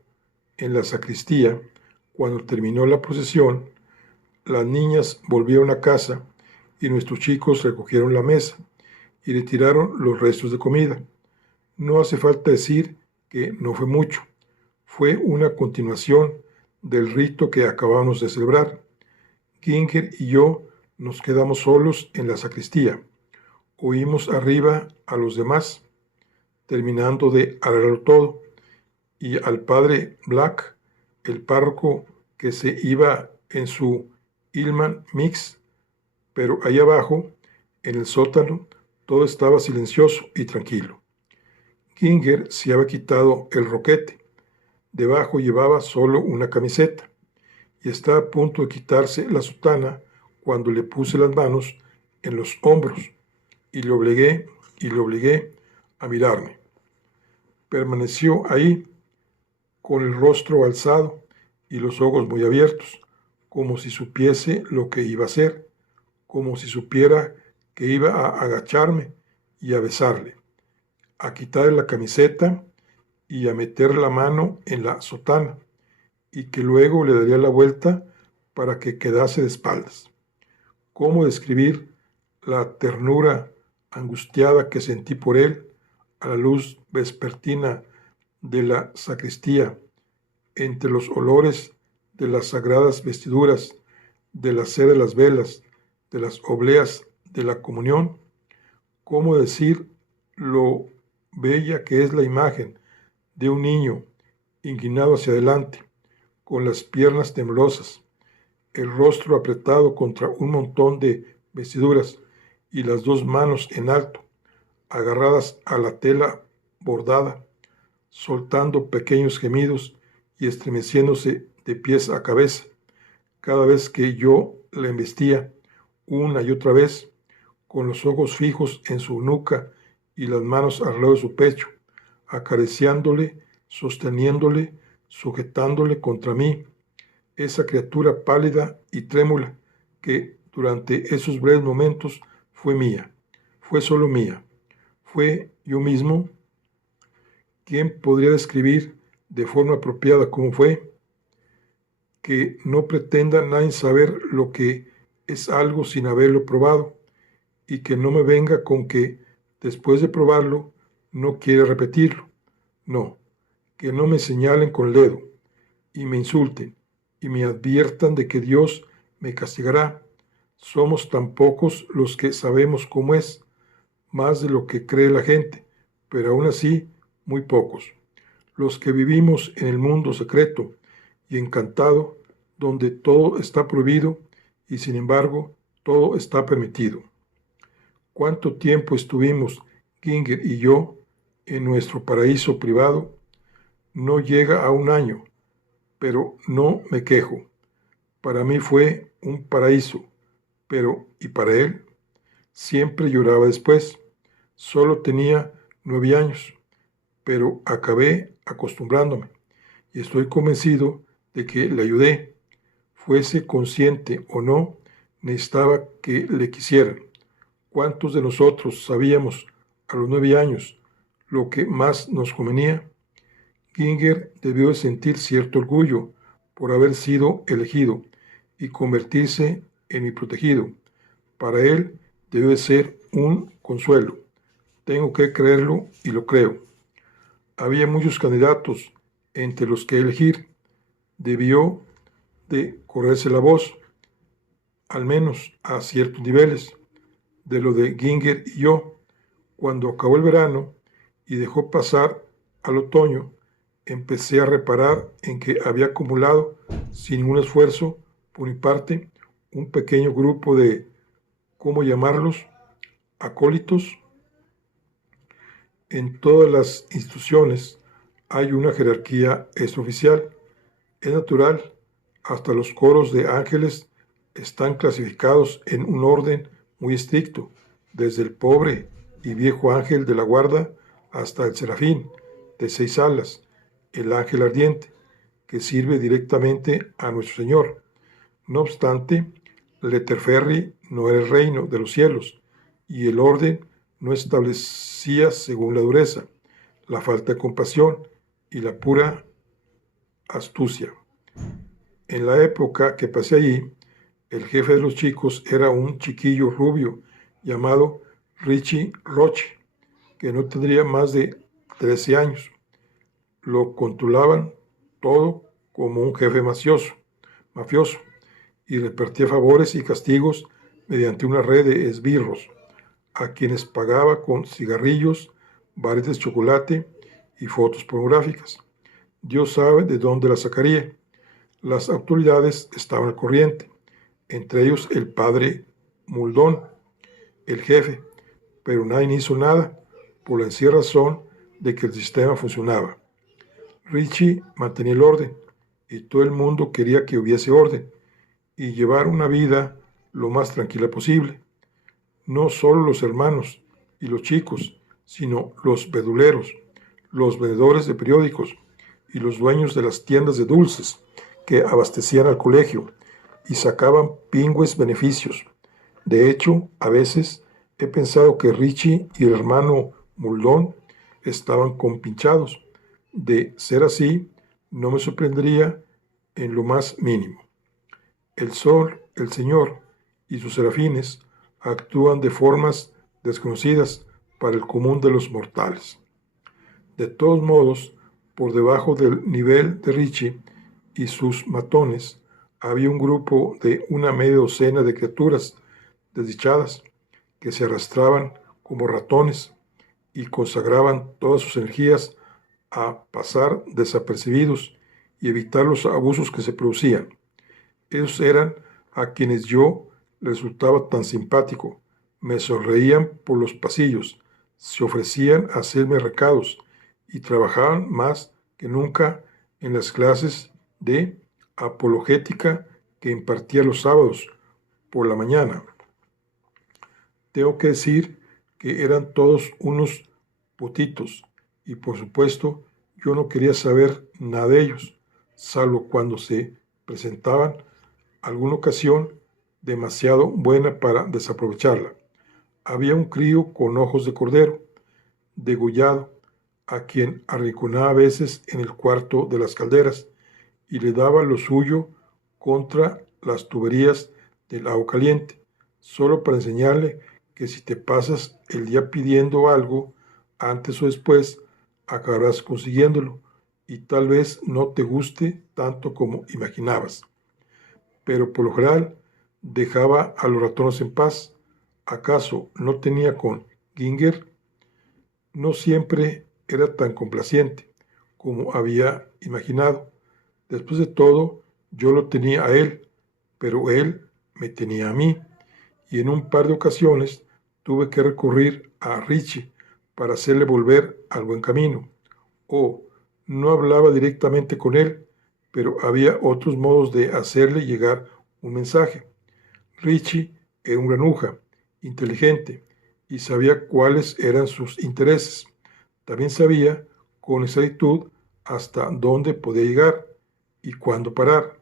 en la sacristía, cuando terminó la procesión, las niñas volvieron a casa y nuestros chicos recogieron la mesa y retiraron los restos de comida. No hace falta decir que no fue mucho, fue una continuación del rito que acabamos de celebrar. Ginger y yo nos quedamos solos en la sacristía. Oímos arriba a los demás, terminando de arreglarlo todo, y al padre Black, el párroco, que se iba en su Hillman Mix, pero ahí abajo, en el sótano, todo estaba silencioso y tranquilo. Ginger se había quitado el roquete, debajo llevaba solo una camiseta, y estaba a punto de quitarse la sotana cuando le puse las manos en los hombros y le obligué a mirarme. Permaneció ahí, con el rostro alzado y los ojos muy abiertos, como si supiese lo que iba a hacer, como si supiera que iba a agacharme y a besarle, a quitarle la camiseta y a meter la mano en la sotana, y que luego le daría la vuelta para que quedase de espaldas. ¿Cómo describir la ternura angustiada que sentí por él a la luz vespertina de la sacristía, entre los olores de las sagradas vestiduras, de la cera de las velas, de las obleas de la comunión? ¿Cómo decir lo bella que es la imagen de un niño inclinado hacia adelante, con las piernas temblosas, el rostro apretado contra un montón de vestiduras y las dos manos en alto, agarradas a la tela bordada, soltando pequeños gemidos y estremeciéndose de pies a cabeza, cada vez que yo la embestía una y otra vez, con los ojos fijos en su nuca y las manos alrededor de su pecho, acariciándole, sosteniéndole, sujetándole contra mí, esa criatura pálida y trémula que durante esos breves momentos fue mía, fue solo mía, fue yo mismo. ¿Quién podría describir de forma apropiada cómo fue? Que no pretenda nadie saber lo que es algo sin haberlo probado, y que no me venga con que después de probarlo no quiere repetirlo. No, que no me señalen con el dedo y me insulten y me adviertan de que Dios me castigará. Somos tan pocos los que sabemos cómo es, más de lo que cree la gente, pero aún así muy pocos. Los que vivimos en el mundo secreto y encantado, donde todo está prohibido y sin embargo todo está permitido. ¿Cuánto tiempo estuvimos, Ginger y yo, en nuestro paraíso privado? No llega a un año. pero no me quejo. Para mí fue un paraíso, pero ¿y para él? Siempre lloraba después. Solo tenía 9 años, pero acabé acostumbrándome y estoy convencido de que le ayudé. Fuese consciente o no, necesitaba que le quisieran. ¿Cuántos de nosotros sabíamos a los 9 años lo que más nos convenía? Ginger debió de sentir cierto orgullo por haber sido elegido y convertirse en mi protegido. Para él debió de ser un consuelo. Tengo que creerlo y lo creo. Había muchos candidatos entre los que elegir. Debió de correrse la voz, al menos a ciertos niveles, de lo de Ginger y yo. Cuando acabó el verano y dejó pasar al otoño, empecé a reparar en que había acumulado, sin ningún esfuerzo por mi parte, un pequeño grupo de, ¿cómo llamarlos?, acólitos. En todas las instituciones hay una jerarquía extraoficial. Es natural, hasta los coros de ángeles están clasificados en un orden muy estricto, desde el pobre y viejo ángel de la guarda hasta el serafín de 6 alas, el ángel ardiente, que sirve directamente a nuestro Señor. No obstante, Letterferri no era el reino de los cielos, y el orden no establecía según la dureza, la falta de compasión y la pura astucia. En la época que pasé allí, el jefe de los chicos era un chiquillo rubio llamado Richie Roche, que no tendría más de 13 años. Lo controlaban todo como un jefe mafioso, y repartía favores y castigos mediante una red de esbirros, a quienes pagaba con cigarrillos, bares de chocolate y fotos pornográficas. Dios sabe de dónde las sacaría. Las autoridades estaban al corriente, entre ellos el padre Muldoon, el jefe, pero nadie hizo nada por la sencilla razón de que el sistema funcionaba. Richie mantenía el orden y todo el mundo quería que hubiese orden y llevar una vida lo más tranquila posible. No solo los hermanos y los chicos, sino los verduleros, los vendedores de periódicos y los dueños de las tiendas de dulces que abastecían al colegio y sacaban pingües beneficios. De hecho, a veces he pensado que Richie y el hermano Muldoon estaban compinchados. De ser así, no me sorprendería en lo más mínimo. El sol, el Señor y sus serafines actúan de formas desconocidas para el común de los mortales. De todos modos, por debajo del nivel de Richie y sus matones, había un grupo de una media docena de criaturas desdichadas que se arrastraban como ratones y consagraban todas sus energías a pasar desapercibidos y evitar los abusos que se producían. Esos eran a quienes yo resultaba tan simpático. Me sonreían por los pasillos, se ofrecían a hacerme recados y trabajaban más que nunca en las clases de apologética que impartía los sábados por la mañana. Tengo que decir que eran todos unos putitos y por supuesto yo no quería saber nada de ellos, salvo cuando se presentaban alguna ocasión demasiado buena para desaprovecharla. Había un crío con ojos de cordero, degollado, a quien arrinconaba a veces en el cuarto de las calderas y le daba lo suyo contra las tuberías del agua caliente, solo para enseñarle que si te pasas el día pidiendo algo, antes o después acabarás consiguiéndolo y tal vez no te guste tanto como imaginabas. Pero por lo general dejaba a los ratones en paz. ¿Acaso no tenía con Ginger? No siempre era tan complaciente como había imaginado. Después de todo, yo lo tenía a él, pero él me tenía a mí, y en un par de ocasiones tuve que recurrir a Richie para hacerle volver al buen camino. No hablaba directamente con él, pero había otros modos de hacerle llegar un mensaje. Richie era un granuja, inteligente, y sabía cuáles eran sus intereses. También sabía con exactitud hasta dónde podía llegar y cuándo parar.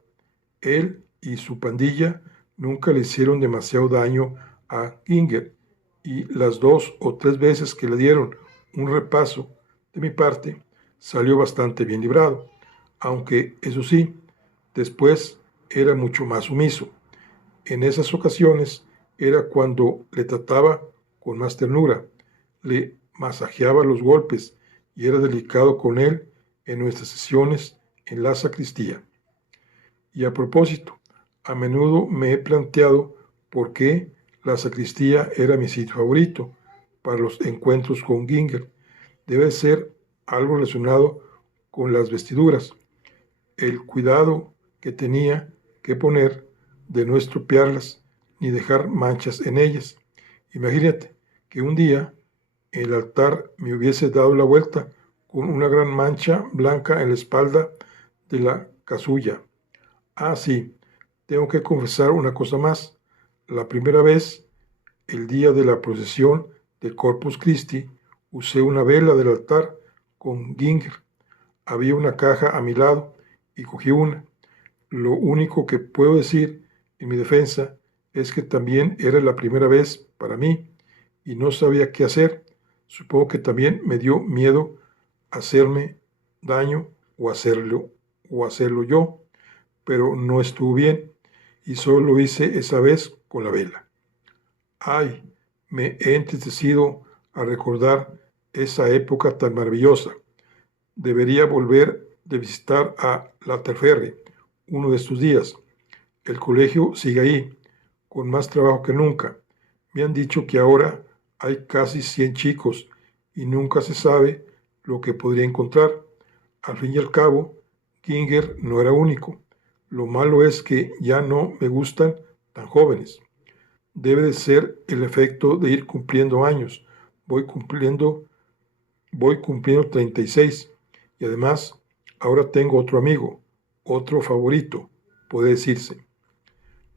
Él y su pandilla nunca le hicieron demasiado daño a Ginger, y las 2 o 3 veces que le dieron un repaso de mi parte, salió bastante bien librado, aunque, eso sí, después era mucho más sumiso. En esas ocasiones era cuando le trataba con más ternura, le masajeaba los golpes y era delicado con él en nuestras sesiones en la sacristía. Y a propósito, a menudo me he planteado por qué la sacristía era mi sitio favorito para los encuentros con Ginger. Debe ser algo relacionado con las vestiduras, el cuidado que tenía que poner de no estropearlas ni dejar manchas en ellas. Imagínate que un día el altar me hubiese dado la vuelta con una gran mancha blanca en la espalda de la casulla. Ah, sí, tengo que confesar una cosa más. La primera vez, el día de la procesión del Corpus Christi, usé una vela del altar con Ginger. Había una caja a mi lado y cogí una. Lo único que puedo decir en mi defensa es que también era la primera vez para mí y no sabía qué hacer. Supongo que también me dio miedo hacerme daño o hacerlo yo, pero no estuvo bien y solo lo hice esa vez con la vela. Ay, me he entristecido a recordar esa época tan maravillosa. Debería volver de visitar a Laterferre uno de estos días. El colegio sigue ahí, con más trabajo que nunca. Me han dicho que ahora hay casi 100 chicos y nunca se sabe lo que podría encontrar. Al fin y al cabo, Ginger no era único. Lo malo es que ya no me gustan tan jóvenes. Debe de ser el efecto de ir cumpliendo años. Voy cumpliendo 36 y además ahora tengo otro amigo, otro favorito, puede decirse.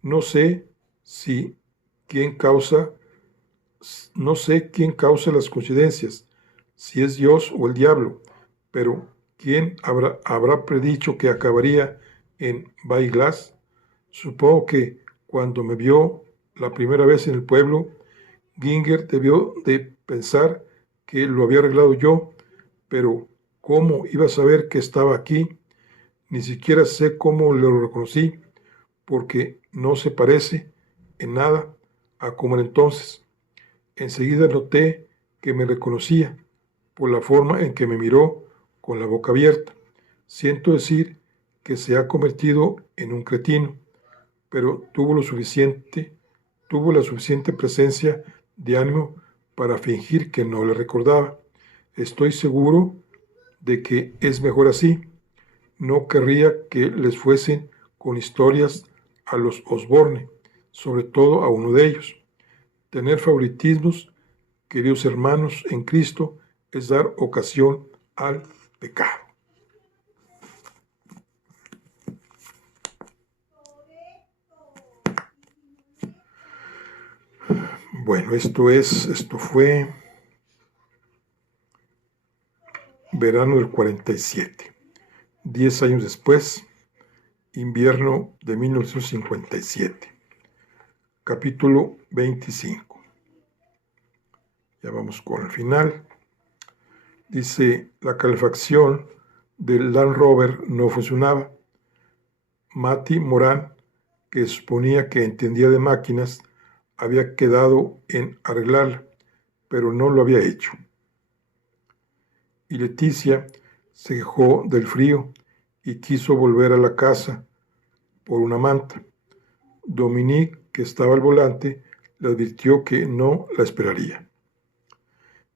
No sé si quién causa, no sé quién causa las coincidencias, si es Dios o el diablo, pero ¿quién habrá predicho que acabaría en Baiglas? Supongo que cuando me vio la primera vez en el pueblo, Ginger debió de pensar que lo había arreglado yo, pero ¿cómo iba a saber que estaba aquí? Ni siquiera sé cómo lo reconocí, porque no se parece en nada a como era entonces. Enseguida noté que me reconocía por la forma en que me miró con la boca abierta. Siento decir que se ha convertido en un cretino, pero tuvo la suficiente presencia de ánimo para fingir que no le recordaba. Estoy seguro de que es mejor así. No querría que les fuesen con historias a los Osborne, sobre todo a uno de ellos. Tener favoritismos, queridos hermanos en Cristo, es dar ocasión al pecado. Bueno, esto fue verano del 47. 10 años después, invierno de 1957. Capítulo 25. Ya vamos con el final. Dice, la calefacción del Land Rover no funcionaba. Matty Moran, que suponía que entendía de máquinas, había quedado en arreglarla, pero no lo había hecho. Y Leticia se quejó del frío y quiso volver a la casa por una manta. Dominique, que estaba al volante, le advirtió que no la esperaría.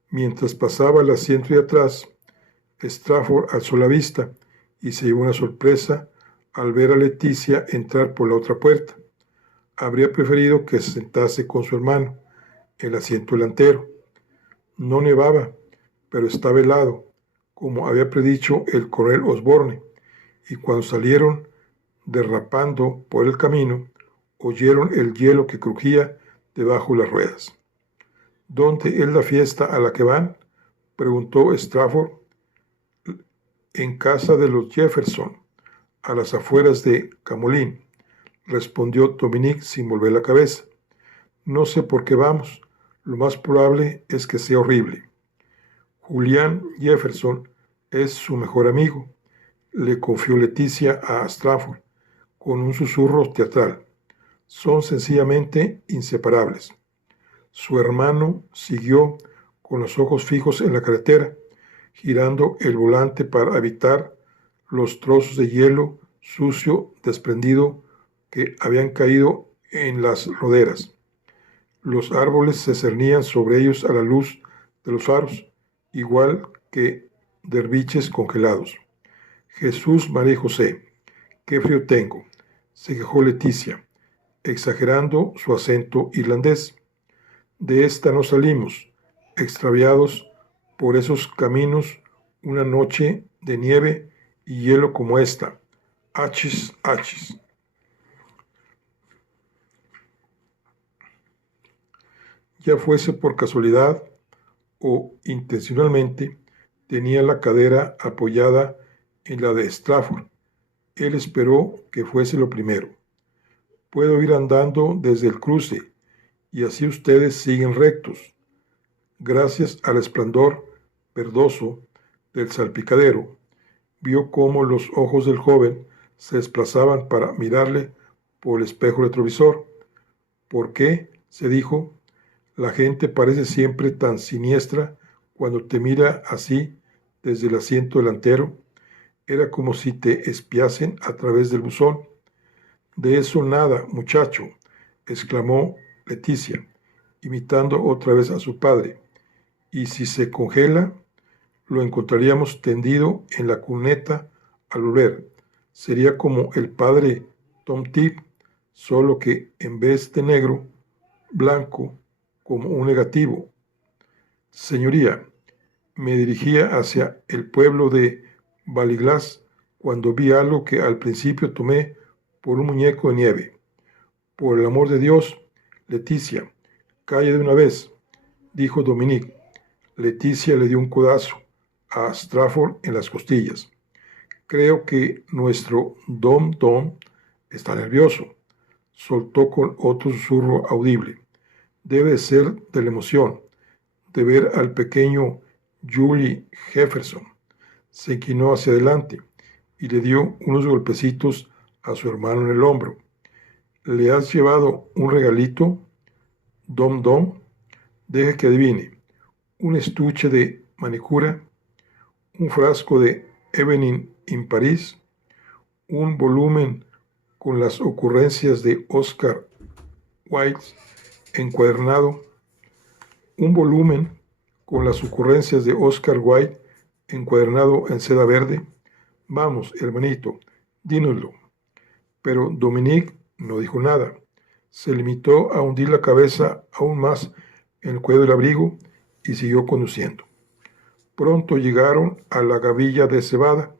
Mientras pasaba el asiento de atrás, Strafford alzó la vista y se llevó una sorpresa al ver a Leticia entrar por la otra puerta. Habría preferido que se sentase con su hermano en el asiento delantero. No nevaba, pero estaba helado, como había predicho el coronel Osborne, y cuando salieron derrapando por el camino, oyeron el hielo que crujía debajo de las ruedas. ¿Dónde es la fiesta a la que van?, preguntó Strafford. En casa de los Jefferson, a las afueras de Camolín, respondió Dominique sin volver la cabeza. No sé por qué vamos, lo más probable es que sea horrible. Julián Jefferson es su mejor amigo, le confió Leticia a Strafford con un susurro teatral. Son sencillamente inseparables. Su hermano siguió con los ojos fijos en la carretera, girando el volante para evitar los trozos de hielo sucio desprendido que habían caído en las roderas. Los árboles se cernían sobre ellos a la luz de los faros, igual que derviches congelados. Jesús, María y José, qué frío tengo, se quejó Leticia, exagerando su acento irlandés. De esta no salimos, extraviados por esos caminos una noche de nieve y hielo como esta. Achis, achis. Ya fuese por casualidad o intencionalmente, tenía la cadera apoyada en la de Strafford. Él esperó que fuese lo primero. Puedo ir andando desde el cruce, y así ustedes siguen rectos. Gracias al esplendor verdoso del salpicadero, vio cómo los ojos del joven se desplazaban para mirarle por el espejo retrovisor. ¿Por qué?, se dijo. La gente parece siempre tan siniestra cuando te mira así desde el asiento delantero. Era como si te espiasen a través del buzón. De eso nada, muchacho, exclamó Leticia, imitando otra vez a su padre. Y si se congela, lo encontraríamos tendido en la cuneta al volver. Sería como el padre Tom Tip, solo que en vez de negro, blanco, como un negativo. Señoría, me dirigía hacia el pueblo de Balliglass cuando vi algo que al principio tomé por un muñeco de nieve. Por el amor de Dios, Leticia, calla de una vez, dijo Dominique. Leticia le dio un codazo a Strafford en las costillas. Creo que nuestro Dom está nervioso, soltó con otro susurro audible. Debe ser de la emoción de ver al pequeño Julie Jefferson. Se inclinó hacia adelante y le dio unos golpecitos a su hermano en el hombro. ¿Le has llevado un regalito, Dom? Deje que adivine. Un estuche de manicura, un frasco de Evening in Paris, un volumen con las ocurrencias de Oscar Wilde encuadernado, encuadernado en seda verde. Vamos, hermanito, dínoslo. Pero Dominique no dijo nada. Se limitó a hundir la cabeza aún más en el cuello del abrigo y siguió conduciendo. Pronto llegaron a la gavilla de cebada.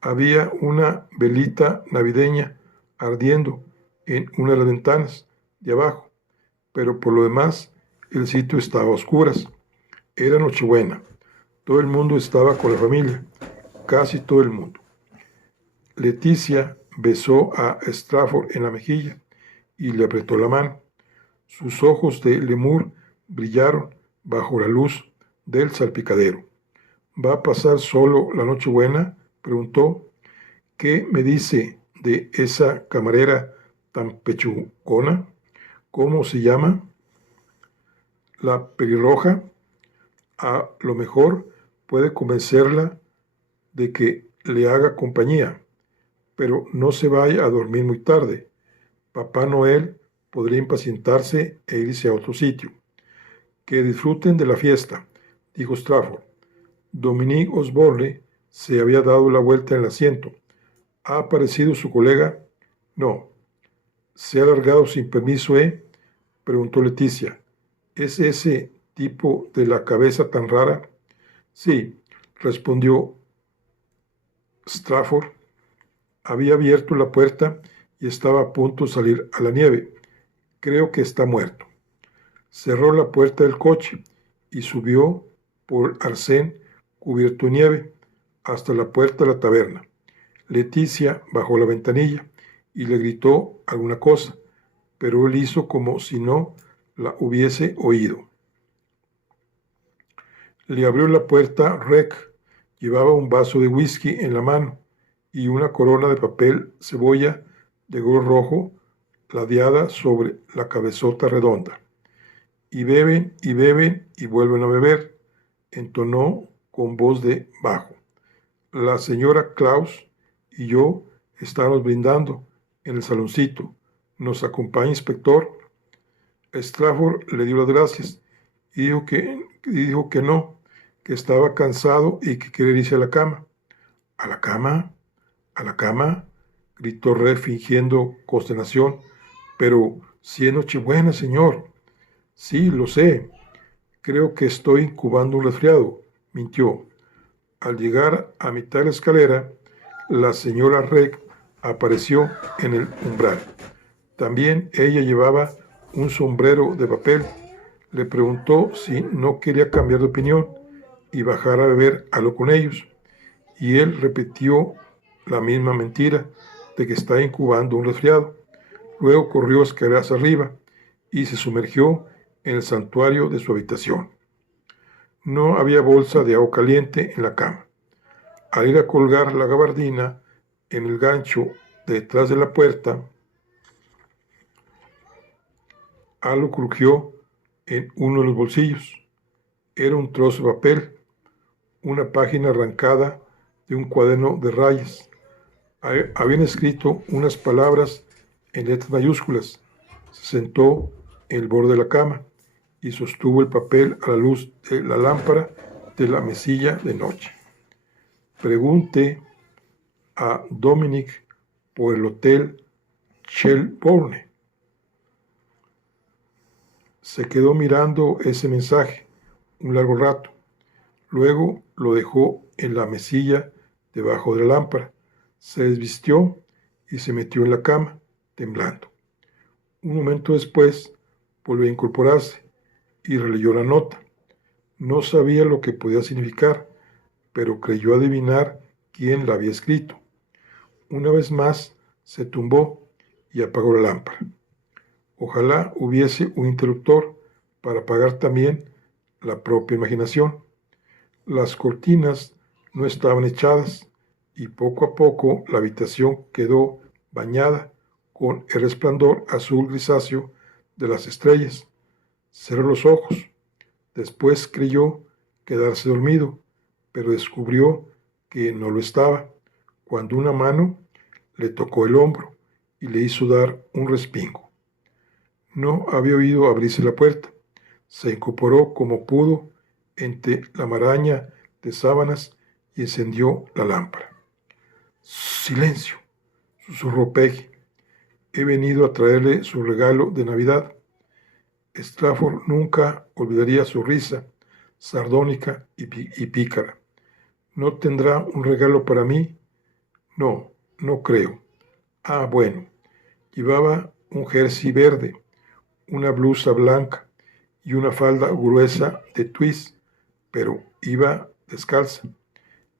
Había una velita navideña ardiendo en una de las ventanas de abajo, pero por lo demás el sitio estaba a oscuras. Era Nochebuena. Todo el mundo estaba con la familia, casi todo el mundo. Leticia besó a Strafford en la mejilla y le apretó la mano. Sus ojos de lemur brillaron bajo la luz del salpicadero. ¿Va a pasar solo la Nochebuena?, preguntó. ¿Qué me dice de esa camarera tan pechugona? ¿Cómo se llama? La pelirroja. A lo mejor puede convencerla de que le haga compañía, pero no se vaya a dormir muy tarde. Papá Noel podría impacientarse e irse a otro sitio. Que disfruten de la fiesta, dijo Strafford. Dominique Osborne se había dado la vuelta en el asiento. ¿Ha aparecido su colega? No. ¿Se ha largado sin permiso, preguntó Leticia. ¿Es ese tipo de la cabeza tan rara? Sí, respondió Strafford. Había abierto la puerta y estaba a punto de salir a la nieve. Creo que está muerto. Cerró la puerta del coche y subió por el arcén cubierto de nieve hasta la puerta de la taberna. Leticia bajó la ventanilla y le gritó alguna cosa, pero él hizo como si no la hubiese oído. Le abrió la puerta Rec. Llevaba un vaso de whisky en la mano y una corona de papel cebolla de color rojo ladeada sobre la cabezota redonda. Y beben y vuelven a beber, entonó con voz de bajo. La señora Claus y yo estábamos brindando en el saloncito. ¿Nos acompaña, inspector? Strafford le dio las gracias y dijo que no, que estaba cansado y que quería irse a la cama. ¿A la cama? ¿A la cama?, gritó Red fingiendo consternación. Pero si es Nochebuena, señor. Sí, lo sé. Creo que estoy incubando un resfriado, mintió. Al llegar a mitad de la escalera, la señora Reg apareció en el umbral. También ella llevaba un sombrero de papel. Le preguntó si no quería cambiar de opinión y bajar a beber algo con ellos. Y él repitió la misma mentira de que estaba incubando un resfriado. Luego corrió escaleras arriba y se sumergió en el santuario de su habitación. No había bolsa de agua caliente en la cama. Al ir a colgar la gabardina en el gancho detrás de la puerta, algo crujió en uno de los bolsillos. Era un trozo de papel, una página arrancada de un cuaderno de rayas. Habían escrito unas palabras en letras mayúsculas. Se sentó en el borde de la cama y sostuvo el papel a la luz de la lámpara de la mesilla de noche. Pregunte a Dominic por el hotel Shelbourne. Se quedó mirando ese mensaje un largo rato. Luego lo dejó en la mesilla debajo de la lámpara. Se desvistió y se metió en la cama, temblando. Un momento después volvió a incorporarse y releyó la nota. No sabía lo que podía significar, pero creyó adivinar quién la había escrito. Una vez más se tumbó y apagó la lámpara. Ojalá hubiese un interruptor para apagar también la propia imaginación. Las cortinas no estaban echadas y poco a poco la habitación quedó bañada con el resplandor azul grisáceo de las estrellas. Cerró los ojos. Después creyó quedarse dormido, pero descubrió que no lo estaba, cuando una mano le tocó el hombro y le hizo dar un respingo. No había oído abrirse la puerta. Se incorporó como pudo entre la maraña de sábanas y encendió la lámpara. «Silencio», susurró Peggy. «He venido a traerle su regalo de Navidad». Strafford nunca olvidaría su risa, sardónica y pícara. «¿No tendrá un regalo para mí?» «No, no creo». «Ah, bueno». Llevaba un jersey verde, una blusa blanca y una falda gruesa de twist, pero iba descalza.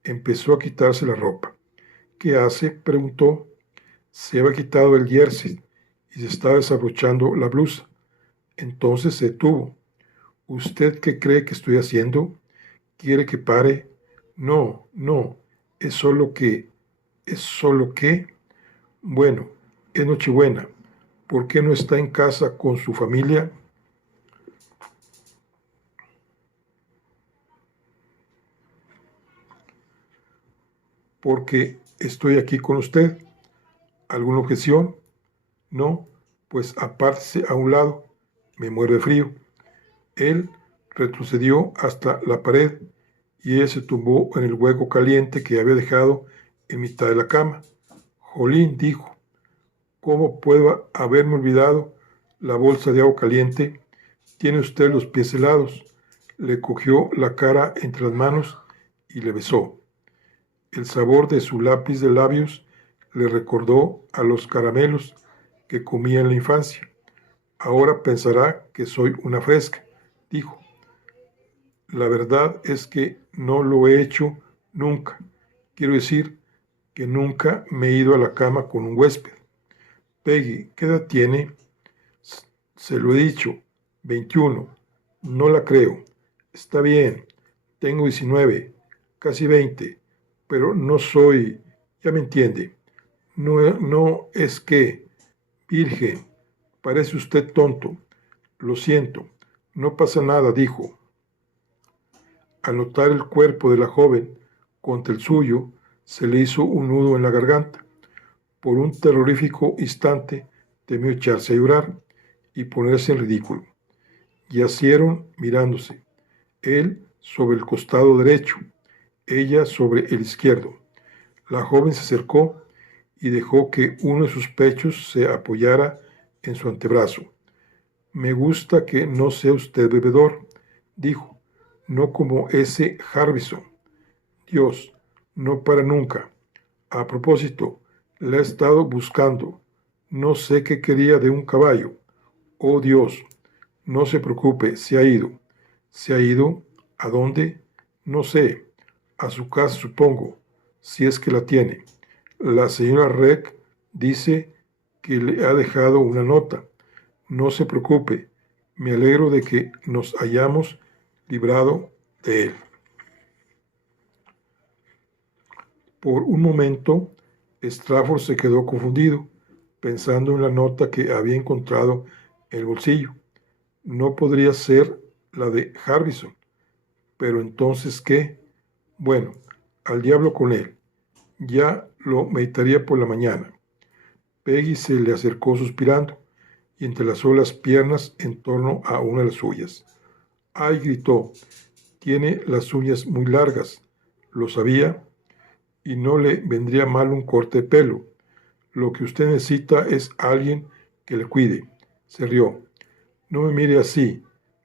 Empezó a quitarse la ropa. «¿Qué hace?», preguntó. Se había quitado el jersey y se estaba desabrochando la blusa. Entonces se detuvo. «¿Usted qué cree que estoy haciendo? ¿Quiere que pare?» «No, no, es solo que... Bueno, es Nochebuena. ¿Por qué no está en casa con su familia?» «Porque estoy aquí con usted». ¿Alguna objeción? No, pues apártese a un lado. Me muero de frío. Él retrocedió hasta la pared y ella se tumbó en el hueco caliente que había dejado en mitad de la cama. «Jolín», dijo, «¿cómo puedo haberme olvidado la bolsa de agua caliente? Tiene usted los pies helados». Le cogió la cara entre las manos y le besó. El sabor de su lápiz de labios le recordó a los caramelos que comía en la infancia. Ahora pensará que soy una fresca, dijo. La verdad es que no lo he hecho nunca. Quiero decir que nunca me he ido a la cama con un huésped. Peggy, ¿qué edad tiene? Se lo he dicho, 21. No la creo. Está bien, tengo 19, casi 20, pero no soy, ya me entiende. No es que, virgen, parece usted tonto. Lo siento, no pasa nada, dijo. Al notar el cuerpo de la joven contra el suyo, se le hizo un nudo en la garganta. Por un terrorífico instante temió echarse a llorar y ponerse en ridículo. Yacieron mirándose, él sobre el costado derecho, ella sobre el izquierdo. La joven se acercó y dejó que uno de sus pechos se apoyara en su antebrazo. Me gusta que no sea usted bebedor, dijo, no como ese Harbison. Dios, no para nunca. A propósito, la he estado buscando. No sé qué quería de un caballo. Oh Dios, no se preocupe, se ha ido. ¿Se ha ido? ¿A dónde? No sé. A su casa, supongo, si es que la tiene. La señora Reck dice que le ha dejado una nota. No se preocupe, me alegro de que nos hayamos librado de él. Por un momento, Strafford se quedó confundido, pensando en la nota que había encontrado en el bolsillo. No podría ser la de Harbison. Pero entonces, ¿qué? Bueno, al diablo con él. Ya lo meditaría por la mañana. Peggy se le acercó suspirando y entrelazó las piernas en torno a una de las suyas. ¡Ay! Gritó. Tiene las uñas muy largas. Lo sabía y no le vendría mal un corte de pelo. Lo que usted necesita es alguien que le cuide. Se rió. No me mire así.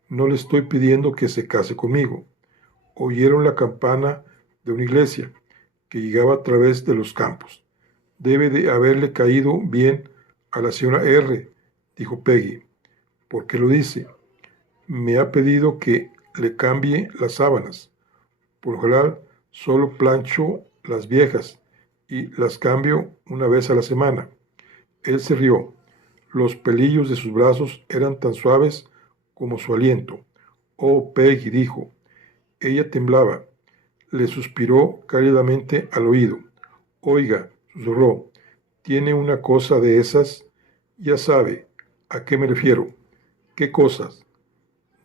No le estoy pidiendo que se case conmigo. Oyeron la campana de una iglesia que llegaba a través de los campos. Debe de haberle caído bien a la señora R, dijo Peggy. ¿Por qué lo dice? Me ha pedido que le cambie las sábanas. Por lo general, solo plancho las viejas y las cambio una vez a la semana. Él se rió. Los pelillos de sus brazos eran tan suaves como su aliento. Oh, Peggy, dijo. Ella temblaba. Le suspiró cálidamente al oído. Oiga, susurró, ¿tiene una cosa de esas? Ya sabe, ¿a qué me refiero? ¿Qué cosas?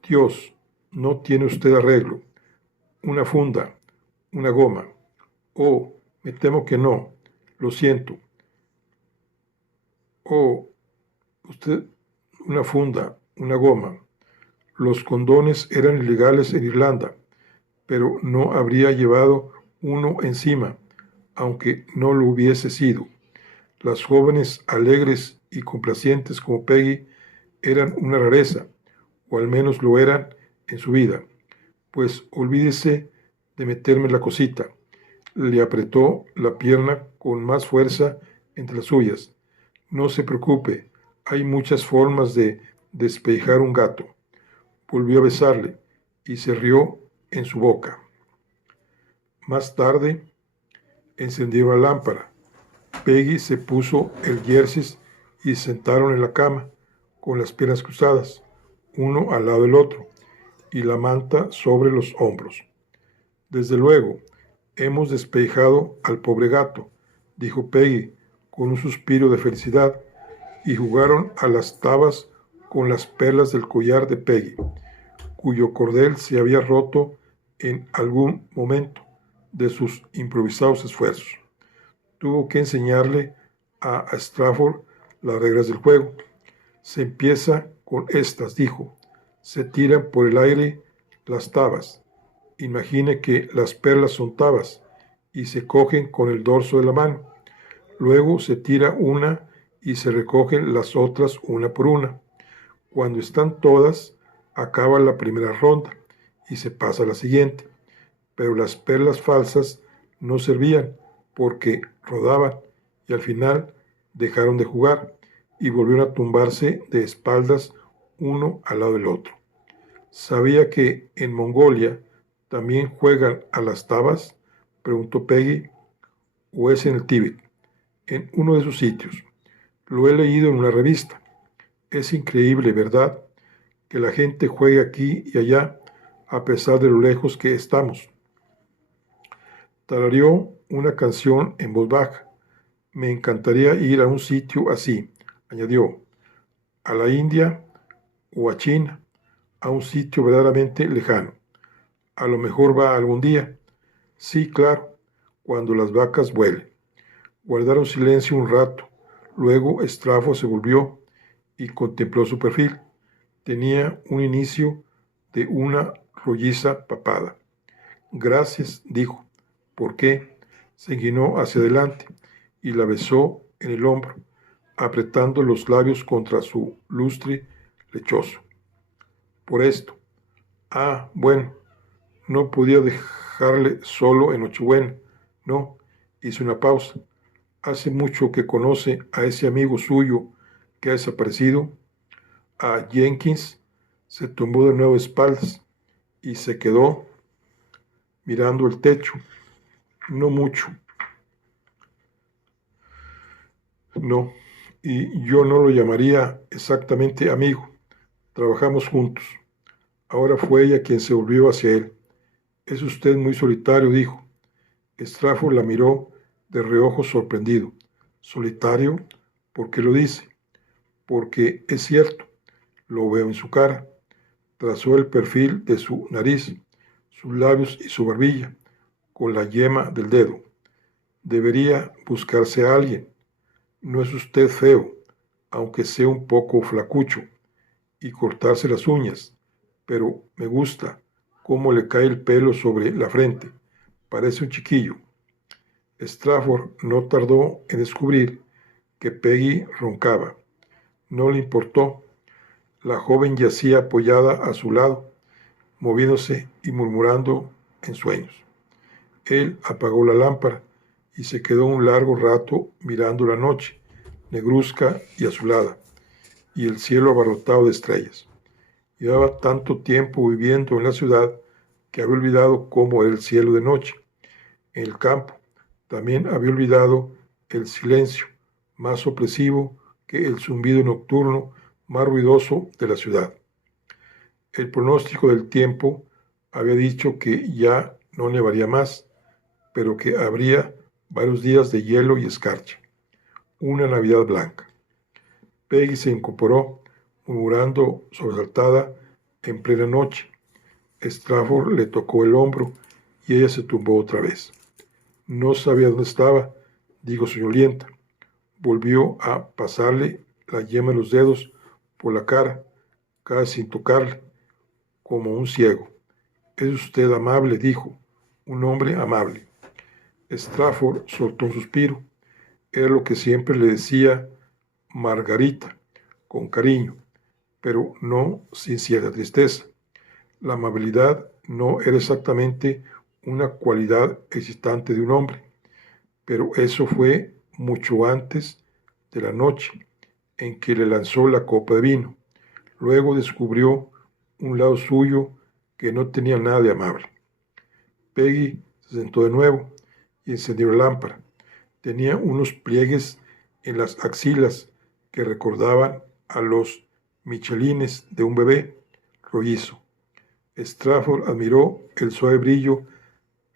Dios, no tiene usted arreglo. Una funda, una goma. Oh, me temo que no. Lo siento. Oh, usted, una funda, una goma. Los condones eran ilegales en Irlanda, pero no habría llevado uno encima, aunque no lo hubiese sido. Las jóvenes alegres y complacientes como Peggy eran una rareza, o al menos lo eran en su vida. Pues olvídese de meterme la cosita. Le apretó la pierna con más fuerza entre las suyas. No se preocupe, hay muchas formas de despejar un gato. Volvió a besarle y se rió en su boca. Más tarde, encendieron la lámpara. Peggy se puso el jersey y se sentaron en la cama, con las piernas cruzadas, uno al lado del otro, y la manta sobre los hombros. Desde luego, hemos despejado al pobre gato, dijo Peggy con un suspiro de felicidad, y jugaron a las tabas con las perlas del collar de Peggy, cuyo cordel se había roto en algún momento de sus improvisados esfuerzos. Tuvo que enseñarle a Strafford las reglas del juego. Se empieza con estas, dijo. Se tiran por el aire las tabas. Imagine que las perlas son tabas y se cogen con el dorso de la mano. Luego se tira una y se recogen las otras una por una. Cuando están todas, acaba la primera ronda y se pasa a la siguiente. Pero las perlas falsas no servían porque rodaban y al final dejaron de jugar y volvieron a tumbarse de espaldas uno al lado del otro. ¿Sabía que en Mongolia también juegan a las tabas?, preguntó Peggy. ¿O es en el Tíbet? En uno de sus sitios. Lo he leído en una revista. Es increíble, ¿verdad?, que la gente juegue aquí y allá a pesar de lo lejos que estamos. Tarareó una canción en voz baja. Me encantaría ir a un sitio así, añadió, a la India o a China, a un sitio verdaderamente lejano. A lo mejor va algún día. Sí, claro, cuando las vacas vuelen. Guardaron silencio un rato. Luego Estrafo se volvió y contempló su perfil. Tenía un inicio de una rolliza papada. Gracias, dijo. ¿Por qué? Se inclinó hacia adelante y la besó en el hombro, apretando los labios contra su lustre lechoso. Por esto. Ah, bueno, no podía dejarle solo en Nochebuena. No, hizo una pausa. Hace mucho que conoce a ese amigo suyo que ha desaparecido. A Jenkins. Se tumbó de nuevo de espaldas y se quedó mirando el techo. No mucho. No, y yo no lo llamaría exactamente amigo. Trabajamos juntos. Ahora fue ella quien se volvió hacia él. Es usted muy solitario, dijo. Strafford la miró de reojo sorprendido. ¿Solitario? ¿Por qué lo dice? Porque es cierto. Lo veo en su cara. Trazó el perfil de su nariz, sus labios y su barbilla, con la yema del dedo. Debería buscarse a alguien. No es usted feo, aunque sea un poco flacucho, y cortarse las uñas, pero me gusta cómo le cae el pelo sobre la frente. Parece un chiquillo. Strafford no tardó en descubrir que Peggy roncaba. No le importó. La joven yacía apoyada a su lado, moviéndose y murmurando en sueños. Él apagó la lámpara y se quedó un largo rato mirando la noche, negruzca y azulada, y el cielo abarrotado de estrellas. Llevaba tanto tiempo viviendo en la ciudad que había olvidado cómo era el cielo de noche. En el campo también había olvidado el silencio, más opresivo que el zumbido nocturno más ruidoso de la ciudad. El pronóstico del tiempo había dicho que ya no nevaría más, pero que habría varios días de hielo y escarcha. Una Navidad blanca. Peggy se incorporó, murmurando sobresaltada en plena noche. Strafford le tocó el hombro y ella se tumbó otra vez. No sabía dónde estaba, dijo soñolienta. Volvió a pasarle la yema de los dedos por la cara, casi sin tocarle, como un ciego. Es usted amable, dijo, un hombre amable. Strafford soltó un suspiro. Era lo que siempre le decía Margarita, con cariño, pero no sin cierta tristeza. La amabilidad no era exactamente una cualidad excitante de un hombre, pero eso fue mucho antes de la noche en que le lanzó la copa de vino. Luego descubrió un lado suyo que no tenía nada de amable. Peggy se sentó de nuevo y encendió la lámpara. Tenía unos pliegues en las axilas que recordaban a los michelines de un bebé rollizo. Strafford admiró el suave brillo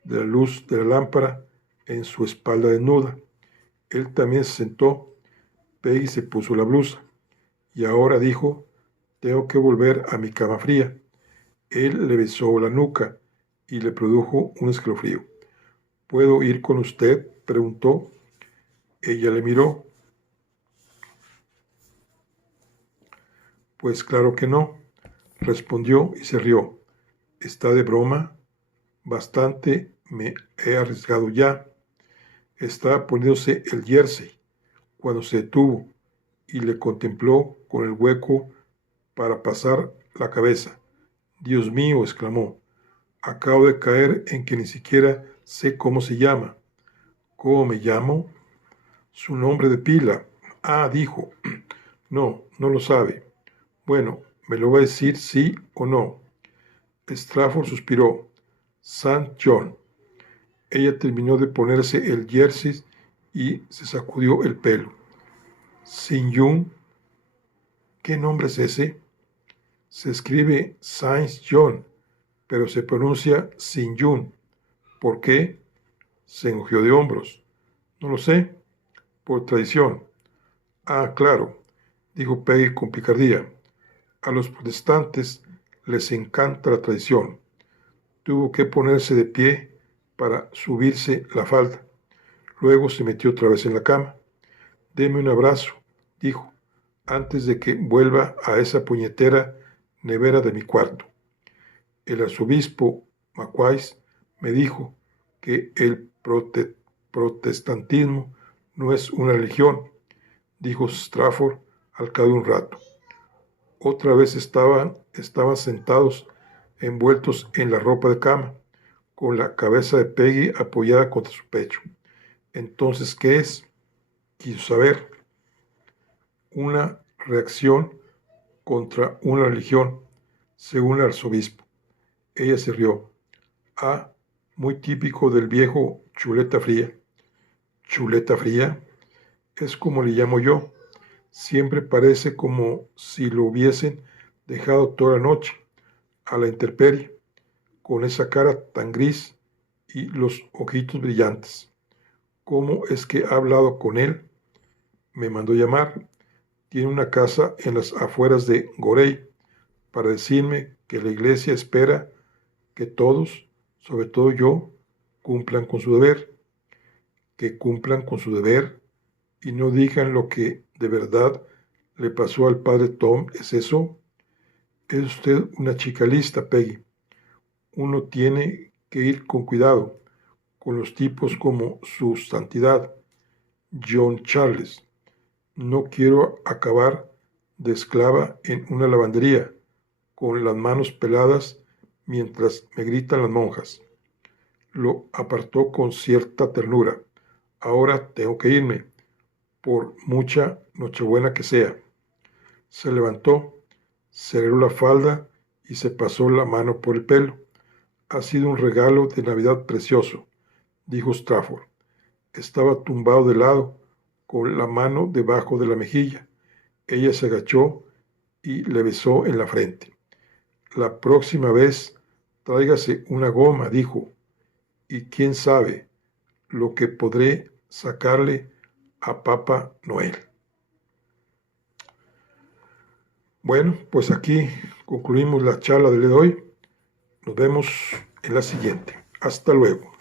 de la luz de la lámpara en su espalda desnuda. Él también se sentó. Peggy se puso la blusa. Y ahora, dijo, tengo que volver a mi cama fría. Él le besó la nuca y le produjo un escalofrío. ¿Puedo ir con usted?, preguntó. Ella le miró. Pues claro que no, respondió y se rió. ¿Está de broma? Bastante me he arriesgado ya. Estaba poniéndose el jersey cuando se detuvo y le contempló con el hueco para pasar la cabeza. Dios mío, exclamó, acabo de caer en que ni siquiera sé cómo se llama. ¿Cómo me llamo? Su nombre de pila. Ah, dijo. No, no lo sabe. Bueno, ¿me lo va a decir sí o no? Strafford suspiró. St. John. Ella terminó de ponerse el jersey y se sacudió el pelo. St. John. ¿Qué nombre es ese? Se escribe Saint John, pero se pronuncia St. John. ¿Por qué? Se encogió de hombros. No lo sé. Por tradición. Ah, claro, dijo Peggy con picardía. A los protestantes les encanta la tradición. Tuvo que ponerse de pie para subirse la falda. Luego se metió otra vez en la cama. Deme un abrazo, dijo, antes de que vuelva a esa puñetera nevera de mi cuarto. El arzobispo Macquarie me dijo que el protestantismo no es una religión, dijo Strafford al cabo de un rato. Otra vez estaban sentados envueltos en la ropa de cama, con la cabeza de Peggy apoyada contra su pecho. Entonces, ¿qué es? Quiso saber. Una reacción contra una religión, según el arzobispo. Ella se rió. Ah, muy típico del viejo chuleta fría. ¿Chuleta fría? Es como le llamo yo. Siempre parece como si lo hubiesen dejado toda la noche, a la intemperie, con esa cara tan gris y los ojitos brillantes. ¿Cómo es que ha hablado con él? Me mandó llamar. Tiene una casa en las afueras de Gorey para decirme que la iglesia espera que todos, sobre todo yo, cumplan con su deber. Que cumplan con su deber y no digan lo que de verdad le pasó al padre Tom. ¿Es eso? Es usted una chica lista, Peggy. Uno tiene que ir con cuidado con los tipos como su santidad, John Charles. No quiero acabar de esclava en una lavandería, con las manos peladas mientras me gritan las monjas. Lo apartó con cierta ternura. Ahora tengo que irme, por mucha nochebuena que sea. Se levantó, se arregló la falda y se pasó la mano por el pelo. Ha sido un regalo de Navidad precioso, dijo Strafford. Estaba tumbado de lado, con la mano debajo de la mejilla. Ella se agachó y le besó en la frente. La próxima vez tráigase una goma, dijo, y quién sabe lo que podré sacarle a Papá Noel. Bueno, pues aquí concluimos la charla del día de hoy. Nos vemos en la siguiente. Hasta luego.